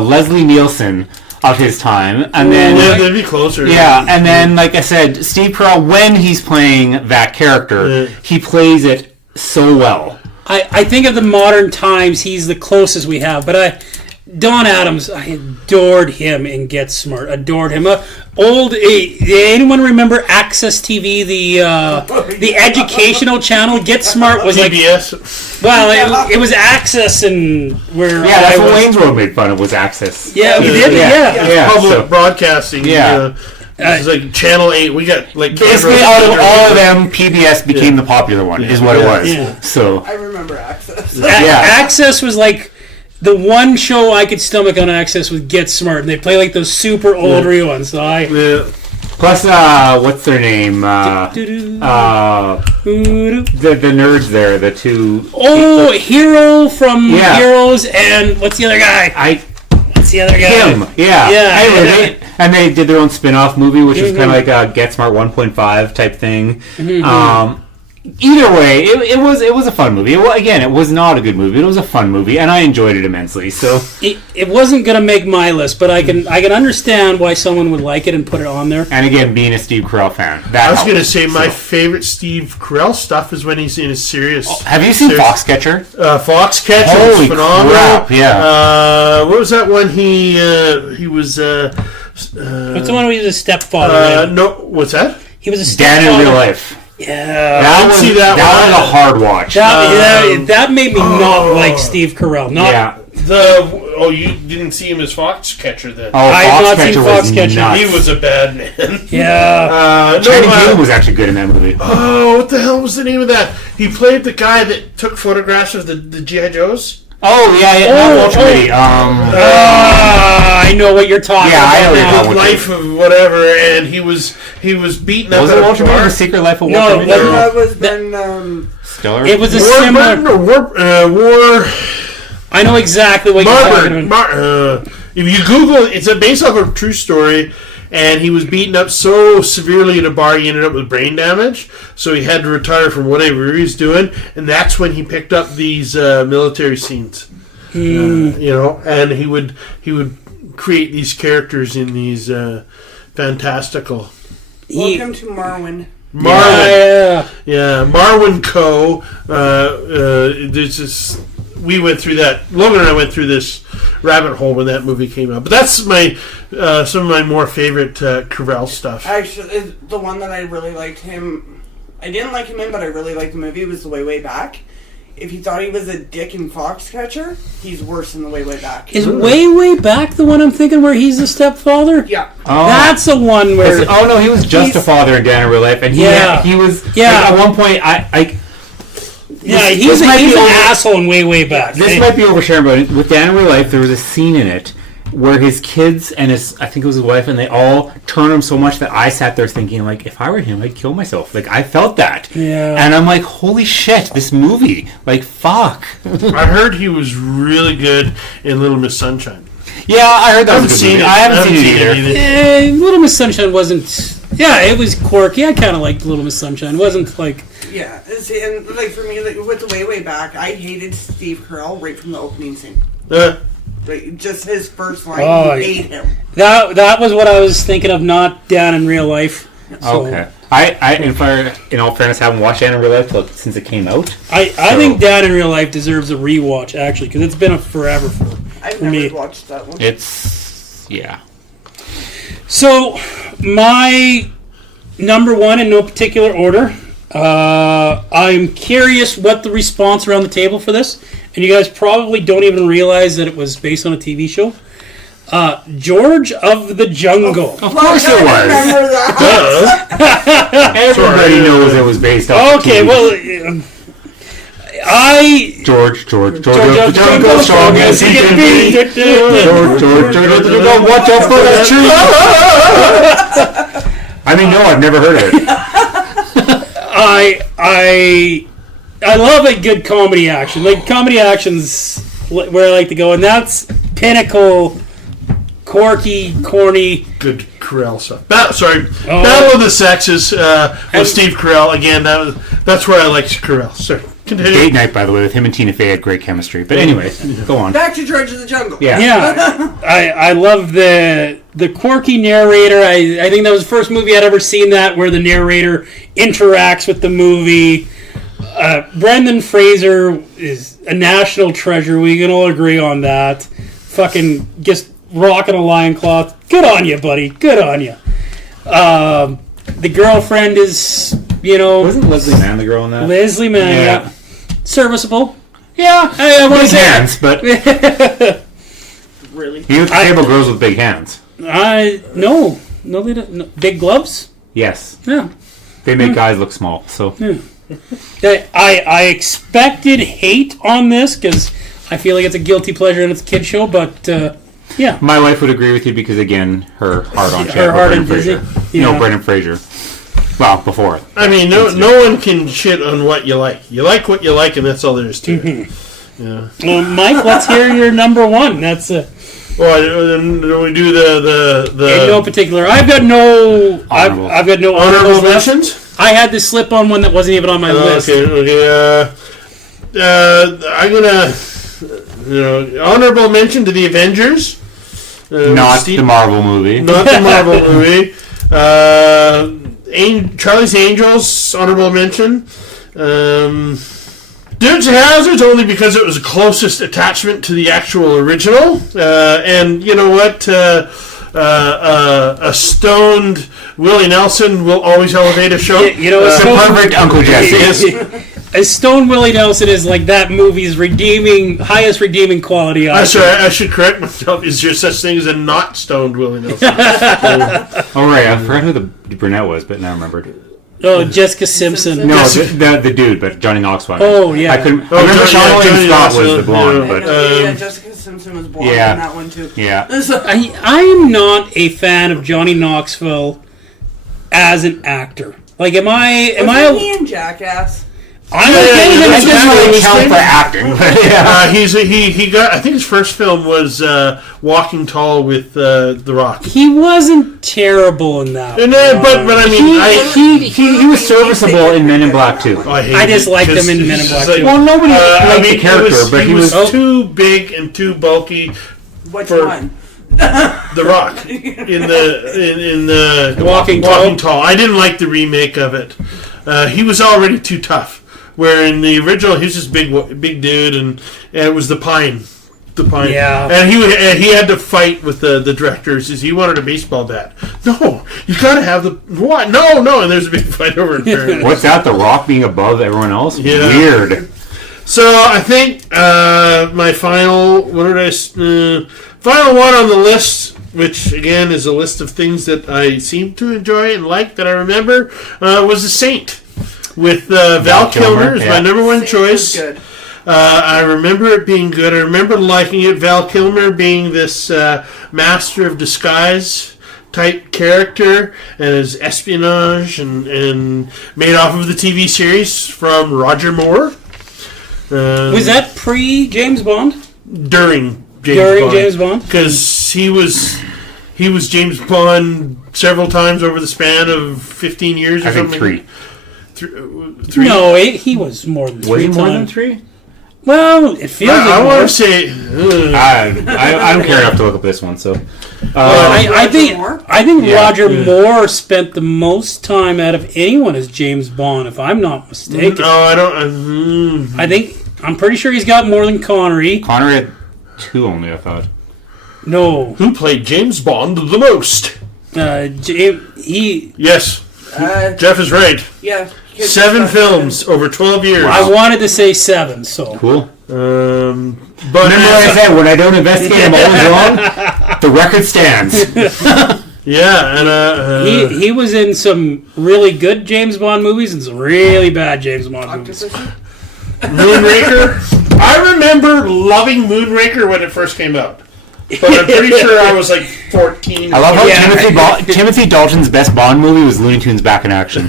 Leslie Nielsen of his time, and then Yeah, they'd be closer. yeah, and then like I said, Steve Carell, when he's playing that character, he plays it so well. I think of the modern times, he's the closest we have. But Don Adams, I adored him in Get Smart. Adored him. Anyone remember Access TV, the educational channel? Get Smart was like, PBS. well, it was Access and where Yeah, that's I what was. Wayne's World made fun of, was Access. Yeah, we did. Yeah. Public so- broadcasting. Yeah. It's like Channel 8. We got like Basically, cameras out of everywhere. all of them, PBS became the popular one, is what it was. Yeah. So, I remember Access. yeah. Access was like the one show I could stomach on Access was Get Smart, and they play like those super old reruns. So Yeah. Plus, what's their name? The nerds there, the two. Hero from Yeah. Heroes, and what's the other guy? What's the other guy? Him, yeah. Yeah. Anyway, they did their own spin-off movie, which was kind of like a Get Smart 1.5 type thing. Either way, it was a fun movie. It was not a good movie. It was a fun movie, and I enjoyed it immensely. So It wasn't gonna make my list, but I can understand why someone would like it and put it on there. and again, being a Steve Carell fan, I was gonna say my favorite Steve Carell stuff is when he's in a serious. Have you seen serious- Foxcatcher? Foxcatcher Holy was phenomenal. crap, yeah. What was that one? He was. What's the one where he was a stepfather? in? No, what's that? He was a Dan stepfather. in Real Life. Yeah. That didn't see that was one. a hard watch. That made me not like Steve Carell. Not, Yeah. You didn't see him as Foxcatcher then? Oh, I've not seen Foxcatcher was Foxcatcher. nuts. He was a bad man. Yeah. Channing Tatum was actually good in that movie. Oh, what the hell was the name of that? He played the guy that took photographs of the G.I. Joes. Oh yeah, not Walter Mitty. I know what you're talking Yeah, I about. know now. you're talking Life of whatever, and he was beaten up Was at it a Walter Mitty? bar. The Secret Life of No, Walter it Mitty? wasn't. That was Ben. Stellar. It was a similar. War. I know exactly what you're talking about. If you Google, it's based off a true story, and he was beaten up so severely at a bar he ended up with brain damage, so he had to retire from whatever he was doing, and that's when he picked up these military scenes. And he would create these characters in these fantastical. Welcome to Marwin. Marwin. Yeah. Marwin Co. There's this. We went through that. Logan and I went through this rabbit hole when that movie came out. But that's my some of my more favorite Carell stuff. Actually, the one that I really liked him. I didn't like him in, but I really liked the movie. Was The Way Back. If you thought he was a dick in Foxcatcher, he's worse in The Way Back. Is Way Back the one I'm thinking where he's the stepfather? Yeah. Oh. That's the one where. Oh no, he was just a father in Dan in Real Life, and he was. Yeah. Like, at one point, He's an asshole in Way Back. This might be oversharing, but with Dan in Real Life, there was a scene in it where his kids and I think it was his wife, and they all turn him so much that I sat there thinking, like, if I were him, I'd kill myself. Like, I felt that. Yeah. And I'm like, holy shit, this movie. Like, fuck. I heard he was really good in Little Miss Sunshine. Yeah, I heard that was a good movie. I haven't seen it either. Little Miss Sunshine wasn't. Yeah, it was quirky. I kind of liked Little Miss Sunshine. It wasn't like. Yeah, see, and like for me, like with The Way Back, I hated Steve Carell right from the opening scene. Like just his first line, Oh, I hate him. That was what I was thinking of, not Dan in Real Life. So, Okay. In all fairness, haven't watched Dan in Real Life since it came out. I think Dan in Real Life deserves a rewatch, actually, because it's been a forever I've for never me. watched that one. Yeah. So, my number one in no particular order. I'm curious what the response around the table for this, and you guys probably don't even realize that it was based on a TV show. George of the Jungle. Of course it I was. remember that. Everybody knows it was based off Okay, TV. well, George the jungle, strong as he can be. George, watch out for that tree. I mean, no, I've never heard of it. I love a good comedy action. Like, comedy action's where I like to go, and that's pinnacle, quirky, corny. Good Carell stuff. Battle of the Sexes with Steve Carell. Again, that's where I like Carell. Sorry. Continue. Date night, by the way, with him and Tina Fey had great chemistry. But anyway, go on. Back to George of the Jungle. Yeah, I love the quirky narrator. I think that was the first movie I'd ever seen that where the narrator interacts with the movie. Brendan Fraser is a national treasure. We can all agree on that. Fucking just rocking a lion cloth. Good on you, buddy. Good on you. The girlfriend is, Wasn't Leslie Mann the girl in that? Leslie Mann. Yeah. Serviceable. Yeah. I want to Big say hands, but Really? you table girls with big hands. No, they don't. No. Big gloves. Yes. Yeah. They make guys look small, so... I expected hate on this because I feel like it's a guilty pleasure and it's a kid show, but yeah. My wife would agree with you because, again, her heart on Her heart and Fraser. busy. No, Yeah. Brendan Fraser. Well, before. I mean, no one can shit on what you like. You like what you like, and that's all there is to it. Yeah. Well, Mike, let's hear your number one. That's Well, then we do the in no particular. I've got no honorable mentions. I had to slip on one that wasn't even on my list. Okay. I'm gonna honorable mention to the Avengers. Not the Marvel movie. Not the Marvel movie. Charlie's Angels, honorable mention. Dukes of Hazzard's only because it was the closest attachment to the actual original. And you know what? A stoned Willie Nelson will always elevate a show. It's the perfect Uncle Jesse. A Stone Willie Nelson is like that movie's highest redeeming quality. I should correct myself. Is there such thing as a not stoned Willie Nelson? Oh, right. I forgot who the brunette was, but now I remembered. Oh, Jessica Simpson. No, the dude, but Johnny Knoxville. Oh, yeah. I remember Sean William Scott was the blonde, but... Jessica Simpson was blonde in that one, too. Yeah. I'm not a fan of Johnny Knoxville as an actor. Like, am I he in Jackass? I'm okay with him. It doesn't really count for acting. But he got. I think his first film was Walking Tall with The Rock. He wasn't terrible in that. And, but I mean, he was serviceable in Men in Black too. I disliked him in Men in Black too. Well, nobody liked the character, but he was too big and too bulky. Which for one? The Rock in the Walking Tall. I didn't like the remake of it. He was already too tough. Where in the original he was just big dude, and it was the Pine. Yeah. And he had to fight with the directors. He wanted a baseball bat. No, you gotta have the what? No, and there's a big fight over it. What's that? The Rock being above everyone else? Yeah. Weird. So I think my final final one on the list, which again is a list of things that I seem to enjoy and like that I remember, was The Saint with Val Kilmer is my number one choice. Good. I remember it being good. I remember liking it. Val Kilmer being this master of disguise type character and his espionage and made off of the TV series from Roger Moore. Was that pre-James Bond? During James Bond? Because he was James Bond several times over the span of 15 years or I think something. three. Three? No, he was more than three Was he times. more than three? Well, it feels like I more. want to say... I don't care enough to look up this one, so... I think Yeah. Roger Moore spent the most time out of anyone as James Bond, if I'm not mistaken. No, I don't... I'm pretty sure he's got more than Connery. Connery had two only, I thought. No. Who played James Bond the most? Yes. Jeff is right. Yeah. 7 films over 12 years. I wanted to say 7, so. Cool. But remember what I said, when I don't investigate, I'm always wrong? The record stands. yeah, and he was in some really good James Bond movies and some really bad James Bond movies. Moonraker. I remember loving Moonraker when it first came out. But I'm pretty sure I was like 14. I love how Yeah. Timothy Dalton's best Bond movie was Looney Tunes Back in Action.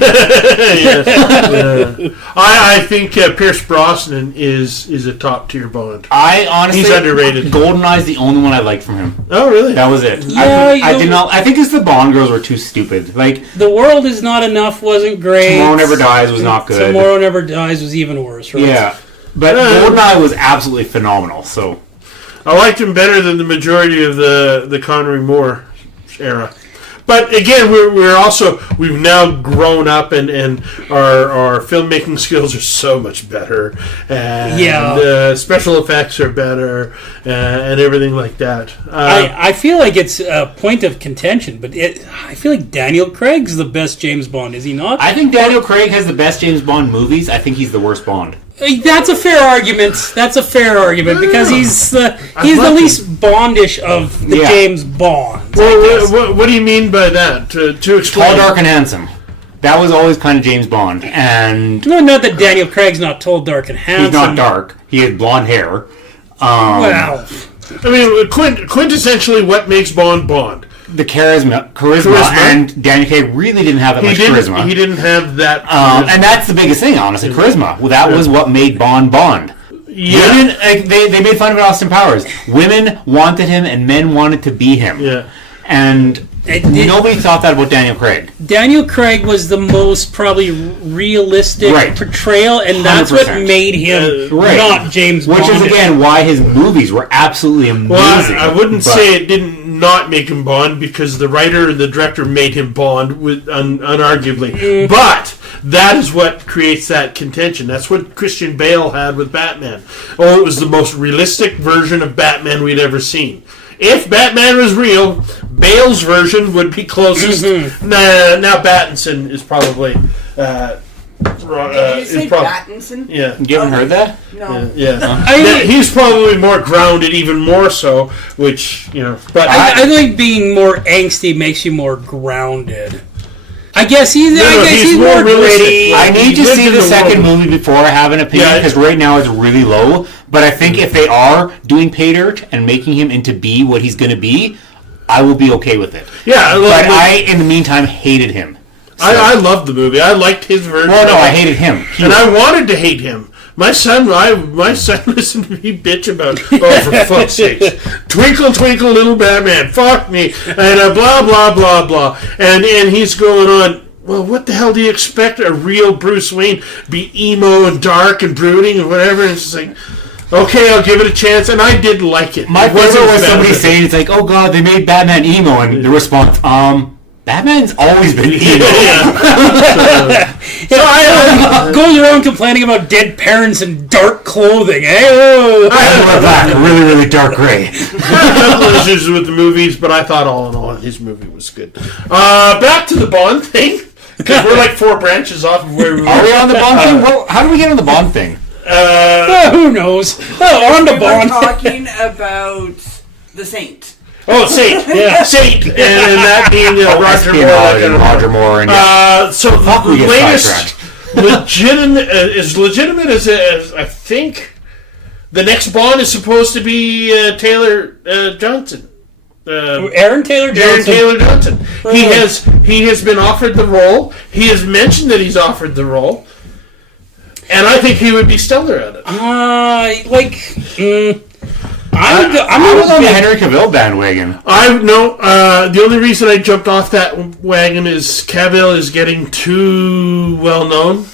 I think Pierce Brosnan is a top tier Bond. I honestly, He's underrated. GoldenEye's the only one I liked from him. Oh, really? That was it. Yeah, I did not. I think it's the Bond girls were too stupid. Like The World Is Not Enough wasn't great. Tomorrow Never Dies was not good. Tomorrow Never Dies was even worse, right? Yeah, but GoldenEye was absolutely phenomenal. So I liked him better than the majority of the Connery Moore era. But again, we've now grown up and our filmmaking skills are so much better, and special effects are better, and everything like that. I feel like it's a point of contention, but I feel like Daniel Craig's the best James Bond, is he not? I think Daniel Craig has the best James Bond movies. I think he's the worst Bond. That's a fair argument. Because he's the least Bondish of the Yeah. James Bonds. Well, what do you mean by that? To explain. Tall, dark, and handsome. That was always kind of James Bond, and No, not that Daniel Craig's not tall, dark, and handsome. he's not dark. He had blonde hair. Wow. I mean, quintessentially, what makes Bond Bond? The charisma, and Daniel Craig really didn't have that much charisma. He didn't have that. And that's the biggest thing, honestly, charisma. Well, that was what made Bond Bond. Yeah. Women, they made fun of Austin Powers. Women wanted him, and men wanted to be him. Yeah. And nobody thought that about Daniel Craig. Daniel Craig was the most probably realistic Right. portrayal, and that's what 100%. made him Right. not James Bond. Which is, again, why his movies were absolutely amazing. Well, I wouldn't but- say it didn't not make him Bond, because the writer and the director made him Bond, unarguably. But that is what creates that contention. That's what Christian Bale had with Batman. Oh, it was the most realistic version of Batman we'd ever seen. If Batman was real, Bale's version would be closest. Now Pattinson is probably... Did you say Pattinson? Yeah. You haven't heard that? No. Yeah. He's probably more grounded, even more so, which, but I think being more angsty makes you more grounded. I guess he's more realistic. gritty. I need to lived see in the the second world. movie before I have an opinion, Yeah. because right now it's really low. But I think if they are doing pay dirt and making him into be what he's going to be, I will be okay with it. Yeah, But I, in the meantime, hated him. I loved the movie. I liked his version. Well, no, I hated him. And I wanted to hate him. My son listened to me bitch about, oh, for fuck's sake, Twinkle, Twinkle, Little Batman, fuck me, and blah, blah, blah, blah. And he's going on, well, what the hell do you expect a real Bruce Wayne be emo and dark and brooding and whatever? And it's just like, okay, I'll give it a chance. And I did like it. My It wasn't favorite was bad. somebody saying, it's like, oh, God, they made Batman emo. And the response, Batman's always been emo. Goes around complaining about dead parents and dark clothing. Eh? Oh. I wore black, really, really dark gray. I had a couple of issues with the movies, but I thought all in all his movie was good. Back to the Bond thing, because we're like 4 branches off of where we were. Are we on the Bond thing? Well, how do we get on the Bond thing? Who knows? Oh, on to We were Bond. talking about the Saint. Oh, Saint. Yeah. Saint. And that being Roger Moore. Espionage and Roger Moore. And So Fuck, we the get latest legitimate as I think the next Bond is supposed to be Taylor Johnson. Aaron Taylor Johnson. Aaron Taylor Johnson. He has been offered the role. He has mentioned that he's offered the role, and I think he would be stellar at it. I was on the Henry Cavill bandwagon. The only reason I jumped off that wagon is Cavill is getting too well known.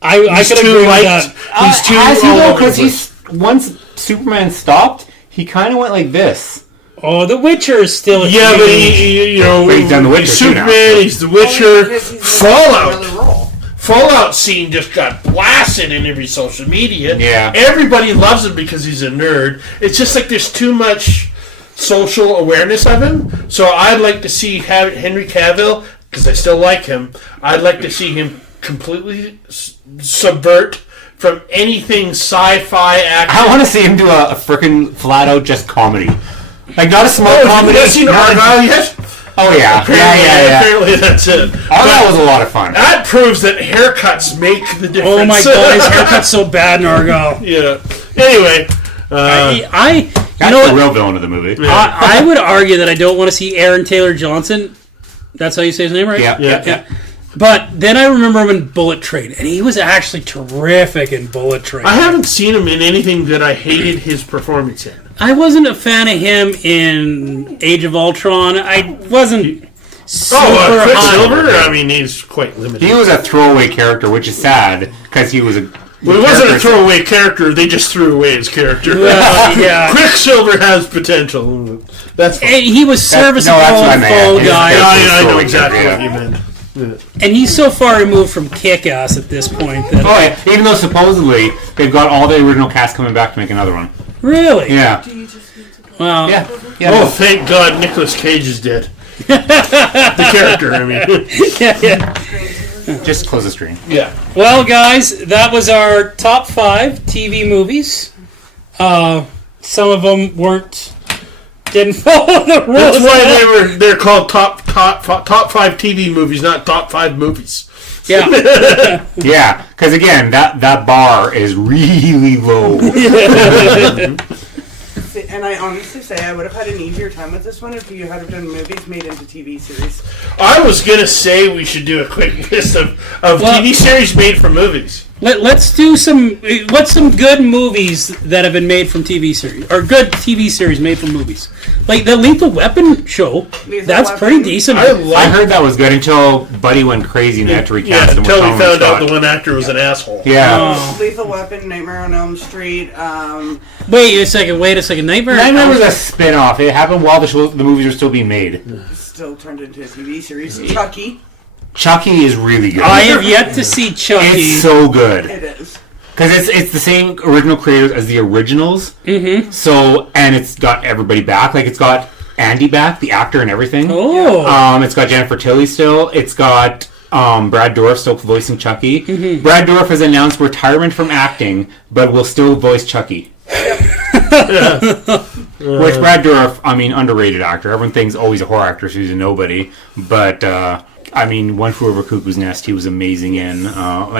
I could agree with that. He's too Has he all though? over the Because place. once Superman stopped, he kind of went like this. Oh, The Witcher is still a Yeah, but huge- But he's done The Witcher he's too now, Superman. so. He's The Witcher. Because he's Fallout. another role. Fallout scene just got blasted in every social media. Yeah. Everybody loves him because he's a nerd. It's just like there's too much social awareness of him. So I'd like to see Henry Cavill, because I still like him, I'd like to see him completely subvert from anything sci-fi action. I want to see him do a freaking flat out just comedy. Like, not a small comedy. Have you seen Argyle yet? Oh yeah, yeah. Apparently that's it. Oh, that was a lot of fun. That proves that haircuts make the difference. Oh my god, his haircut's so bad in Argyle. Yeah. Anyway, That's know the what? real villain of the movie. I would argue that I don't want to see Aaron Taylor Johnson. That's how you say his name, right? Yeah. But then I remember him in Bullet Train, and he was actually terrific in Bullet Train. I haven't seen him in anything that I hated his performance in. I wasn't a fan of him in Age of Ultron. I wasn't super Quicksilver? high. I mean, he's quite limited. He was a throwaway character, which is sad because he was a. Well, he wasn't a throwaway character. They just threw away his character. Well, yeah. Quicksilver has potential. That's fine. And he was serviceable that's what I in meant. Fall His- Guy. I know throwaway exactly character, what you meant. And he's so far removed from Kick-Ass at this point that... Oh, yeah. Even though supposedly they've got all the original cast coming back to make another one. Really? Yeah. Well, Yeah. Oh, thank God Nicolas Cage is dead. The character, I mean. yeah. Just close the stream. Yeah. Well, guys, that was our top 5 TV movies. Some of them didn't follow the rules. That's why they're called top 5 TV movies, not top 5 movies. Yeah. Yeah, because again, that bar is really low. And I honestly say I would have had an easier time with this one if you had done movies made into TV series. I was going to say we should do a quick list of TV series made from movies. Let's do what's some good movies that have been made from TV series, or good TV series made from movies. Like the Lethal Weapon show, that's pretty decent. I heard that was good until Buddy went crazy and they had to recast him. Until we with Tom found out Scott. the one actor was an asshole. Yeah. Lethal Weapon, Nightmare on Elm Street. Wait a second. Nightmare was a spin-off. It happened while the movies were still being made. Still turned into a TV series. Chucky. Chucky is really good. I have yet to see Chucky. It's so good. It is. Because it's the same original creators as the originals. Mm-hmm. So, and it's got everybody back. Like, it's got Andy back, the actor and everything. Oh. It's got Jennifer Tilly still. It's got Brad Dourif still voicing Chucky. Mm-hmm. Brad Dourif has announced retirement from acting, but will still voice Chucky. Which Brad Dourif, I mean, underrated actor. Everyone thinks, he's a horror actor, so he's a nobody. But, I mean, One Flew Over Cuckoo's Nest, he was amazing in.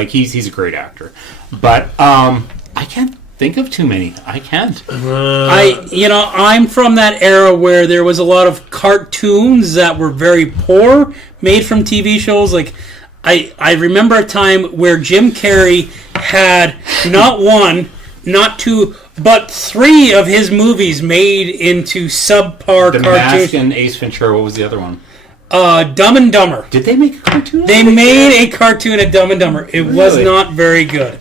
He's a great actor. But I can't think of too many. I can't. I'm from that era where there was a lot of cartoons that were very poor, made from TV shows. Like, I remember a time where Jim Carrey had not one, not two, but 3 of his movies made into subpar The cartoons. Mask and Ace Ventura. What was the other one? Dumb and Dumber. Did they make a cartoon? They made a cartoon of Dumb and Dumber. It was not very good.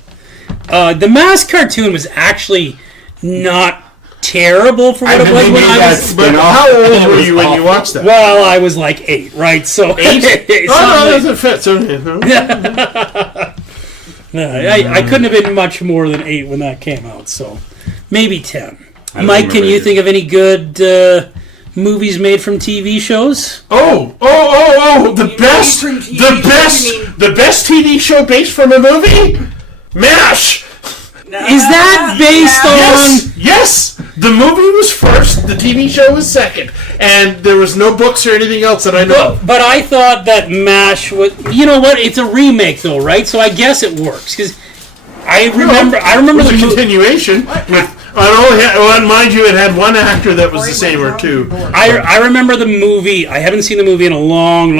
The Mask cartoon was actually not terrible for what it was when I was... But how old were you when you watched that? Well, I was like 8, right? So 8? That doesn't fit. So, I couldn't have been much more than 8 when that came out, so maybe 10. Mike, can you either. think of any good movies made from TV shows? The best TV show based from a movie? MASH! Is that based on... Yes! The movie was first, the TV show was second, and there was no books or anything else that I know of. But I thought that MASH was... You know what? It's a remake, though, right? So I guess it works, because I remember It was the a continuation. Mind you, it had one actor that was the same, or two. I remember the movie. I haven't seen the movie in a long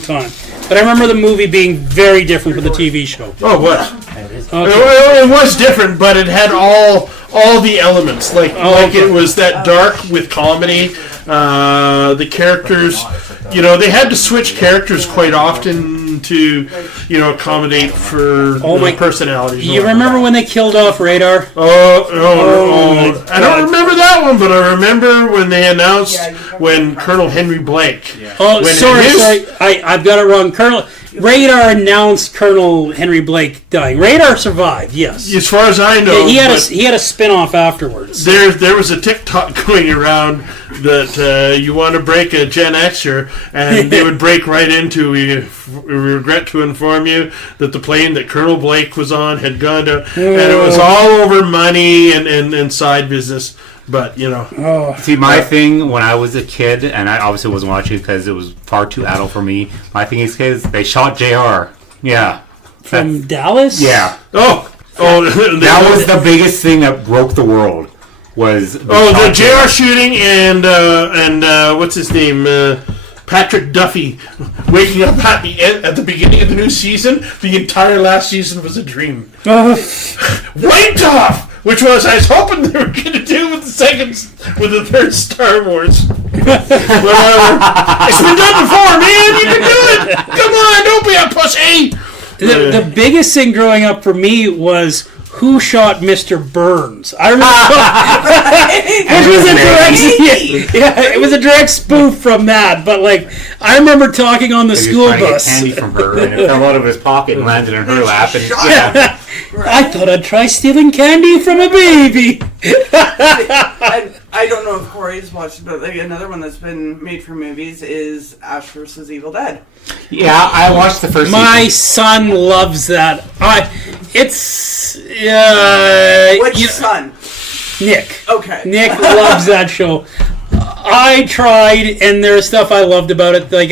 time. But I remember the movie being very different from the TV show. Oh, what? Okay. It was different, but it had all the elements. Like it was that dark with comedy. The characters, they had to switch characters quite often to, accommodate for personalities. You remember when they killed off Radar? I don't remember that one, but I remember when they announced when Colonel Henry Blake. Sorry. I've got it wrong. Radar announced Colonel Henry Blake dying. Radar survived, yes. As far as I know, he had a spin-off afterwards. There was a TikTok going around that you want to break a Gen Xer, and they would break right into, we regret to inform you that the plane that Colonel Blake was on had gone to, and it was all over money and side business. But, you know. Oh, See, my thing when I was a kid, and I obviously wasn't watching because it was far too adult for me. My thing is, kids, they shot JR. Yeah. from Dallas? Yeah. Oh, That was the biggest thing that broke the world. Was the JR shooting and what's his name? Patrick Duffy waking up at the beginning of the new season. The entire last season was a dream. Wiped off! Which I was hoping they were going to do with the third Star Wars. Whatever. It's been done before, man. You can do it. Come on, don't be a pussy. The biggest thing growing up for me was who shot Mr. Burns. I remember it was a direct spoof from that. But like, I remember talking on the school bus. Candy from her, and it fell out of his pocket and landed in her lap. And I thought I'd try stealing candy from a baby. I don't know if Corey's watched, but like another one that's been made for movies is Ash vs. Evil Dead. Yeah, I watched the first My season. son loves that. It's Which son? Nick. Okay. Nick loves that show. I tried, and there's stuff I loved about it. Like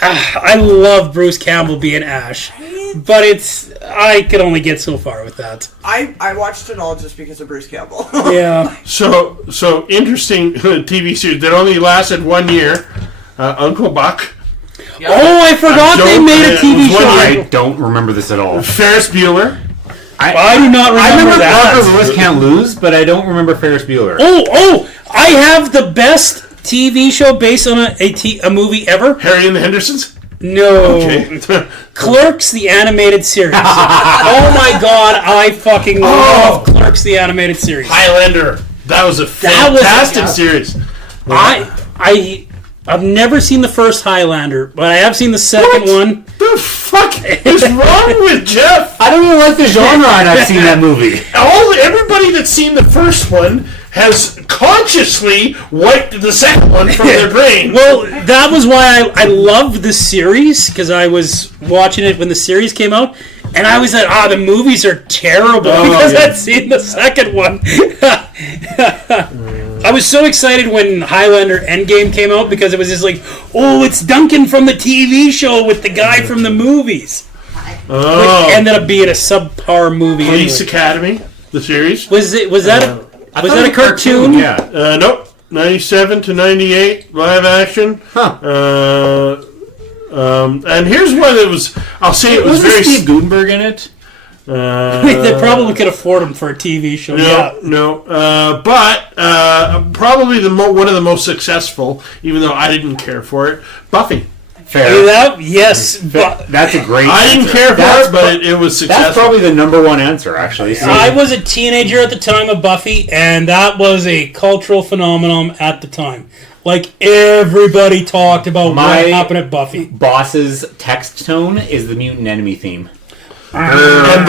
I love Bruce Campbell being Ash, but I could only get so far with that. I watched it all just because of Bruce Campbell. Yeah. So interesting TV series that only lasted 1 year. Uncle Buck. Oh, I forgot they made a TV show. I don't remember this at all. Ferris Bueller. I do not I remember that. Parker Lewis Can't Lose, but I don't remember Ferris Bueller. Oh! I have the best TV show based on a movie ever. Harry and the Hendersons. No. Okay. Clerks, the animated series. Oh my god, I fucking love Clerks, the animated series. Highlander. That was a fantastic series. I've never seen the first Highlander, but I have seen the second one. The fuck is wrong with Jeff? I don't even like the genre, and I've seen that movie. Everybody that's seen the first one has consciously wiped the second one from their brain. Well, that was why I loved the series, because I was watching it when the series came out, and I was like, the movies are terrible, because I'd seen the second one. I was so excited when Highlander Endgame came out, because it was just like, it's Duncan from the TV show with the guy from the movies. Which ended up being a subpar movie. Police anyway. Academy, the series. Was that a cartoon? Yeah. Nope. 97 to 98 live action. Huh. And here's one that was. I'll say it was very. Steve Gutenberg in it? They probably could afford him for a TV show. But probably one of the most successful, even though I didn't care for it. Buffy. Fair. That's a great I answer. didn't care for it, but it was successful. That's probably the number one answer, actually. So, I was a teenager at the time of Buffy, and that was a cultural phenomenon at the time. Like, everybody talked about what happened at Buffy. Boss's text tone is the mutant enemy theme. And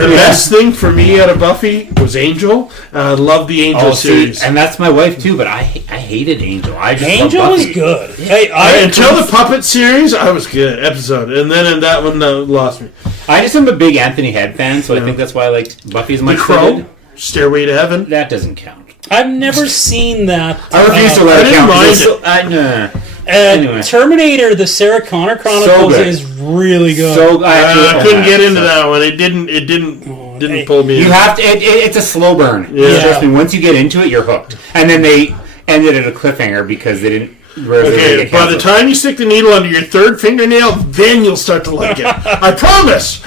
the best thing for me out of Buffy was Angel. I love the Angel series. And that's my wife, too, but I hated Angel. Angel was good. Until the Puppet series, I was good. Episode. And then in that one, lost me. I just am a big Anthony Head fan, so I think that's why I like Buffy as much. The Crow, Stairway to Heaven. That doesn't count. I've never seen that. I refuse to let it count. Anyway. Terminator: The Sarah Connor Chronicles is really good. I couldn't get into that one. It didn't pull me in. You have to. It's a slow burn. Yeah. Trust me. Once you get into it, you're hooked. And then they ended at a cliffhanger because they didn't. Okay, by the time you stick the needle under your third fingernail, then you'll start to like it. I promise.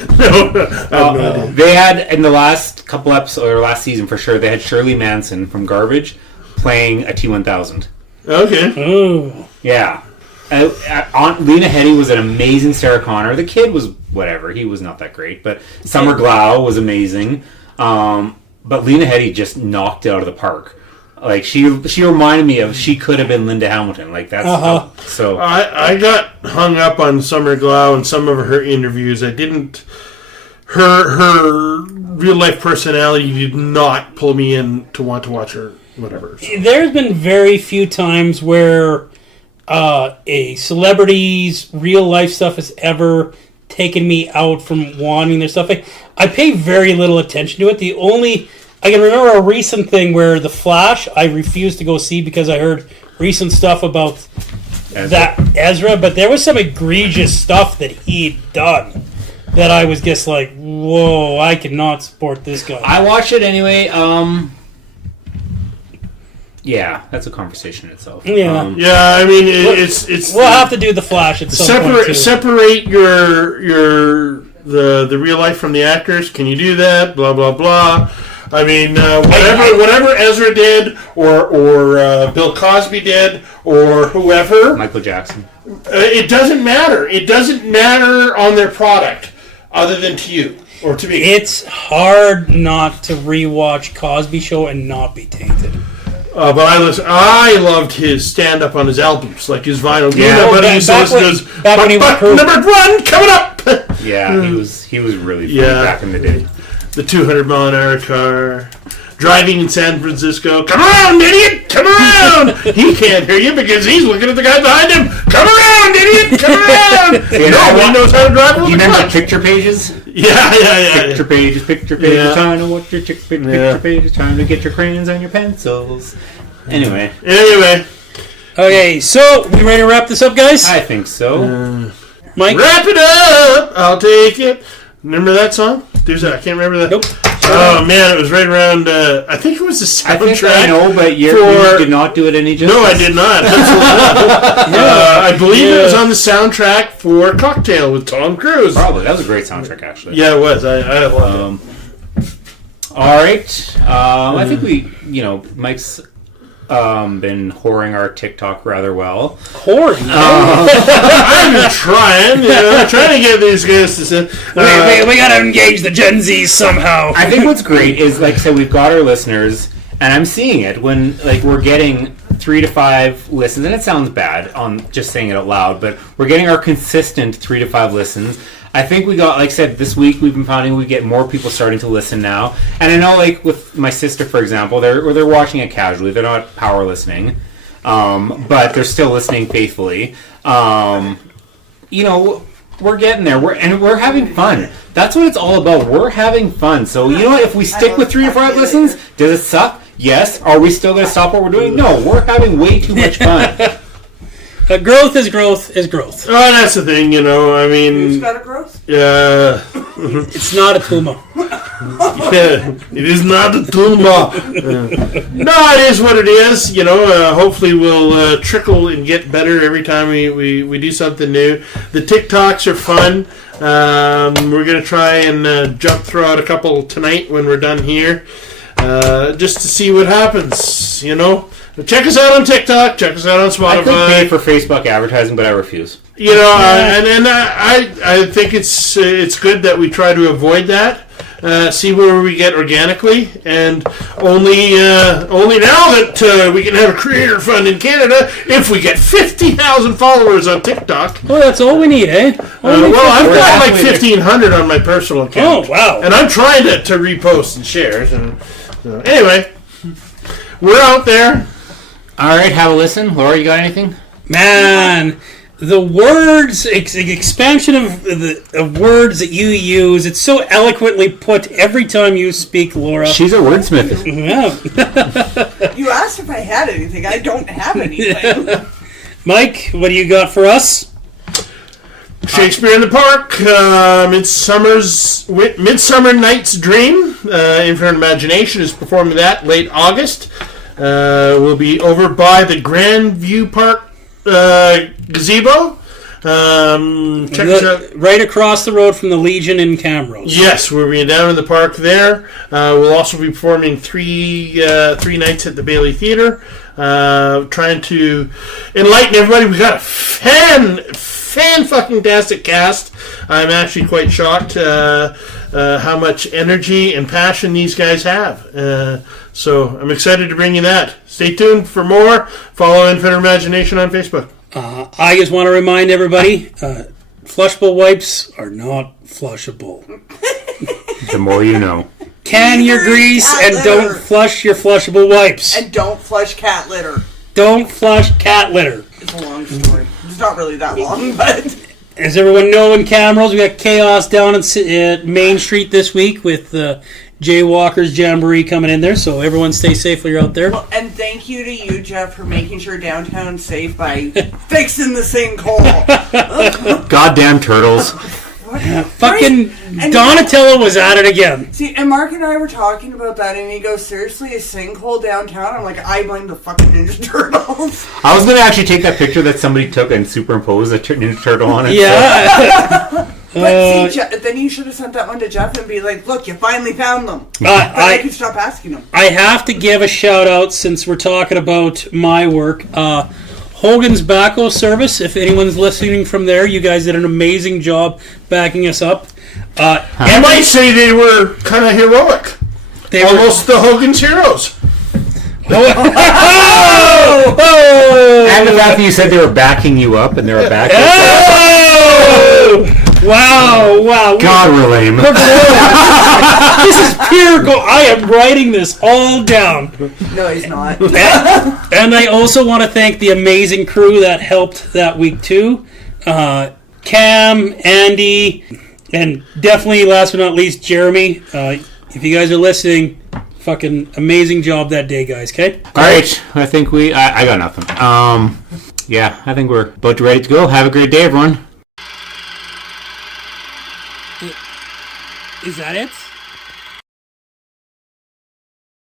They had in the last couple episodes or last season for sure. They had Shirley Manson from Garbage playing a T-1000. Okay. Oh. Yeah. Aunt Lena Headey was an amazing Sarah Connor. The kid was whatever. He was not that great. But Summer Glau was amazing. But Lena Headey just knocked it out of the park. Like, she reminded me of, she could have been Linda Hamilton. Like, that's so. I got hung up on Summer Glau and some of her interviews. I didn't. Her real life personality did not pull me in to want to watch her. Whatever. So. There's been very few times where a celebrity's real life stuff has ever taken me out from wanting their stuff. I pay very little attention to it. The only I can remember a recent thing where The Flash, I refused to go see because I heard recent stuff about that Ezra, but there was some egregious stuff that he'd done that I was just like, whoa, I cannot support this guy. I watched it anyway. Yeah, that's a conversation in itself. Yeah. Yeah, I mean, it's We'll have to do The Flash at some point, too. separate the real life from the actors. Can you do that? Blah blah blah. I mean, whatever Ezra did, or Bill Cosby did, or whoever, Michael Jackson. It doesn't matter. It doesn't matter on their product, other than to you or to me. It's hard not to rewatch Cosby Show and not be tainted. But I loved his stand-up on his albums, like his vinyl. Yeah. But he used to listen to his back when he was number one coming up. Yeah, he was really funny back in the day. The 200-mile-an-hour car, driving in San Francisco. Come around, idiot! Come around! He can't hear you because he's looking at the guy behind him. Come around, idiot! Come around! Nobody knows how to drive with You a remember clutch. picture pages? Yeah. Picture pages. Yeah. Time to watch your picture pages. Time to get your crayons and your pencils. Anyway. Okay, so we ready to wrap this up, guys? I think so. Mike? Wrap it up! I'll take it. Remember that song? I can't remember that. Nope. Oh, man, it was right around, I think it was the soundtrack. I think I know, but you did not do it any justice. No, I did not. I believe it was on the soundtrack for Cocktail with Tom Cruise. Probably. That was a great soundtrack, actually. Yeah, it was. I loved it. All right. I think Mike's been whoring our TikTok rather well. Whoring? I'm trying to get these guys to send. We gotta engage the Gen Zs somehow. I think what's great is, like I said, we've got our listeners, and I'm seeing it when we're getting 3 to 5 listens, and it sounds bad on just saying it out loud, but we're getting our consistent 3 to 5 listens. I think we got, like I said, this week we've been finding we get more people starting to listen now. And I know, with my sister, for example, they're watching it casually. They're not power listening, but they're still listening faithfully. We're getting there. We're having fun. That's what it's all about. We're having fun. So, if we stick with 3 to 5 listens, does it suck? Yes. Are we still going to stop what we're doing? No. We're having way too much fun. Growth is growth is growth. Oh, that's the thing, I mean... Who's got a growth? Yeah. It's not a tumor. Yeah, it is not a tumor. No, it is what it is. Hopefully we'll trickle and get better every time we do something new. The TikToks are fun. We're going to try and jump through out a couple tonight when we're done here. Just to see what happens, But check us out on TikTok. Check us out on Spotify. I could pay for Facebook advertising, but I refuse. I think it's good that we try to avoid that. See where we get organically, and only now that we can have a creator fund in Canada if we get 50,000 followers on TikTok. Well, that's all we need, eh? I've got like 1,500 on my personal account. Oh, wow. And I'm trying to repost and share. So anyway, we're out there. All right, have a listen. Laura, you got anything? Man, the words, expansion of words that you use, it's so eloquently put every time you speak, Laura. She's a wordsmith. Yeah. You asked if I had anything. I don't have anything. Mike, what do you got for us? Shakespeare in the Park, Midsummer Night's Dream, Infinite Imagination is performing that late August. We'll be over by the Grandview Park gazebo. Check us out. Right across the road from the Legion in Camrose. Yes, we'll be down in the park there. We'll also be performing three nights at the Bailey Theatre. Trying to enlighten everybody. We got a fan-fucking-tastic cast. I'm actually quite shocked how much energy and passion these guys have. So I'm excited to bring you that. Stay tuned for more. Follow Infinite Imagination on Facebook. I just want to remind everybody, flushable wipes are not flushable. The more you know. Can your grease and don't flush your flushable wipes. And don't flush cat litter. Don't flush cat litter. It's a long story. It's not really that long, but... As everyone knows in Camrose, we got chaos down at Main Street this week with Jaywalkers Jamboree coming in there, so everyone stay safe while you're out there. Well, and thank you to you, Jeff, for making sure downtown's safe by fixing the sinkhole. Goddamn turtles. Fucking And Donatello was at it again. See, and Mark and I were talking about that, and he goes, seriously, a sinkhole downtown? I'm like, I blame the fucking Ninja Turtles. I was going to actually take that picture that somebody took and superimpose a Ninja Turtle on it. Yeah. But see, then you should have sent that one to Jeff and be like, look, you finally found them. I could stop asking them. I have to give a shout out, since we're talking about my work. Hogan's Backhoe Service, if anyone's listening from there, you guys did an amazing job backing us up. I might say they were kind of heroic. They Almost the Hogan's Heroes. Oh! And the fact that you said they were backing you up and they were backing Oh! Wow. God, we're lame. This is pure gold. I am writing this all down. No, he's not. And I also want to thank the amazing crew that helped that week too. Cam, Andy, and definitely last but not least, Jeremy. If you guys are listening, fucking amazing job that day, guys, okay? All right, I think I got nothing. Yeah, I think we're about ready to go. Have a great day, everyone. Is that it?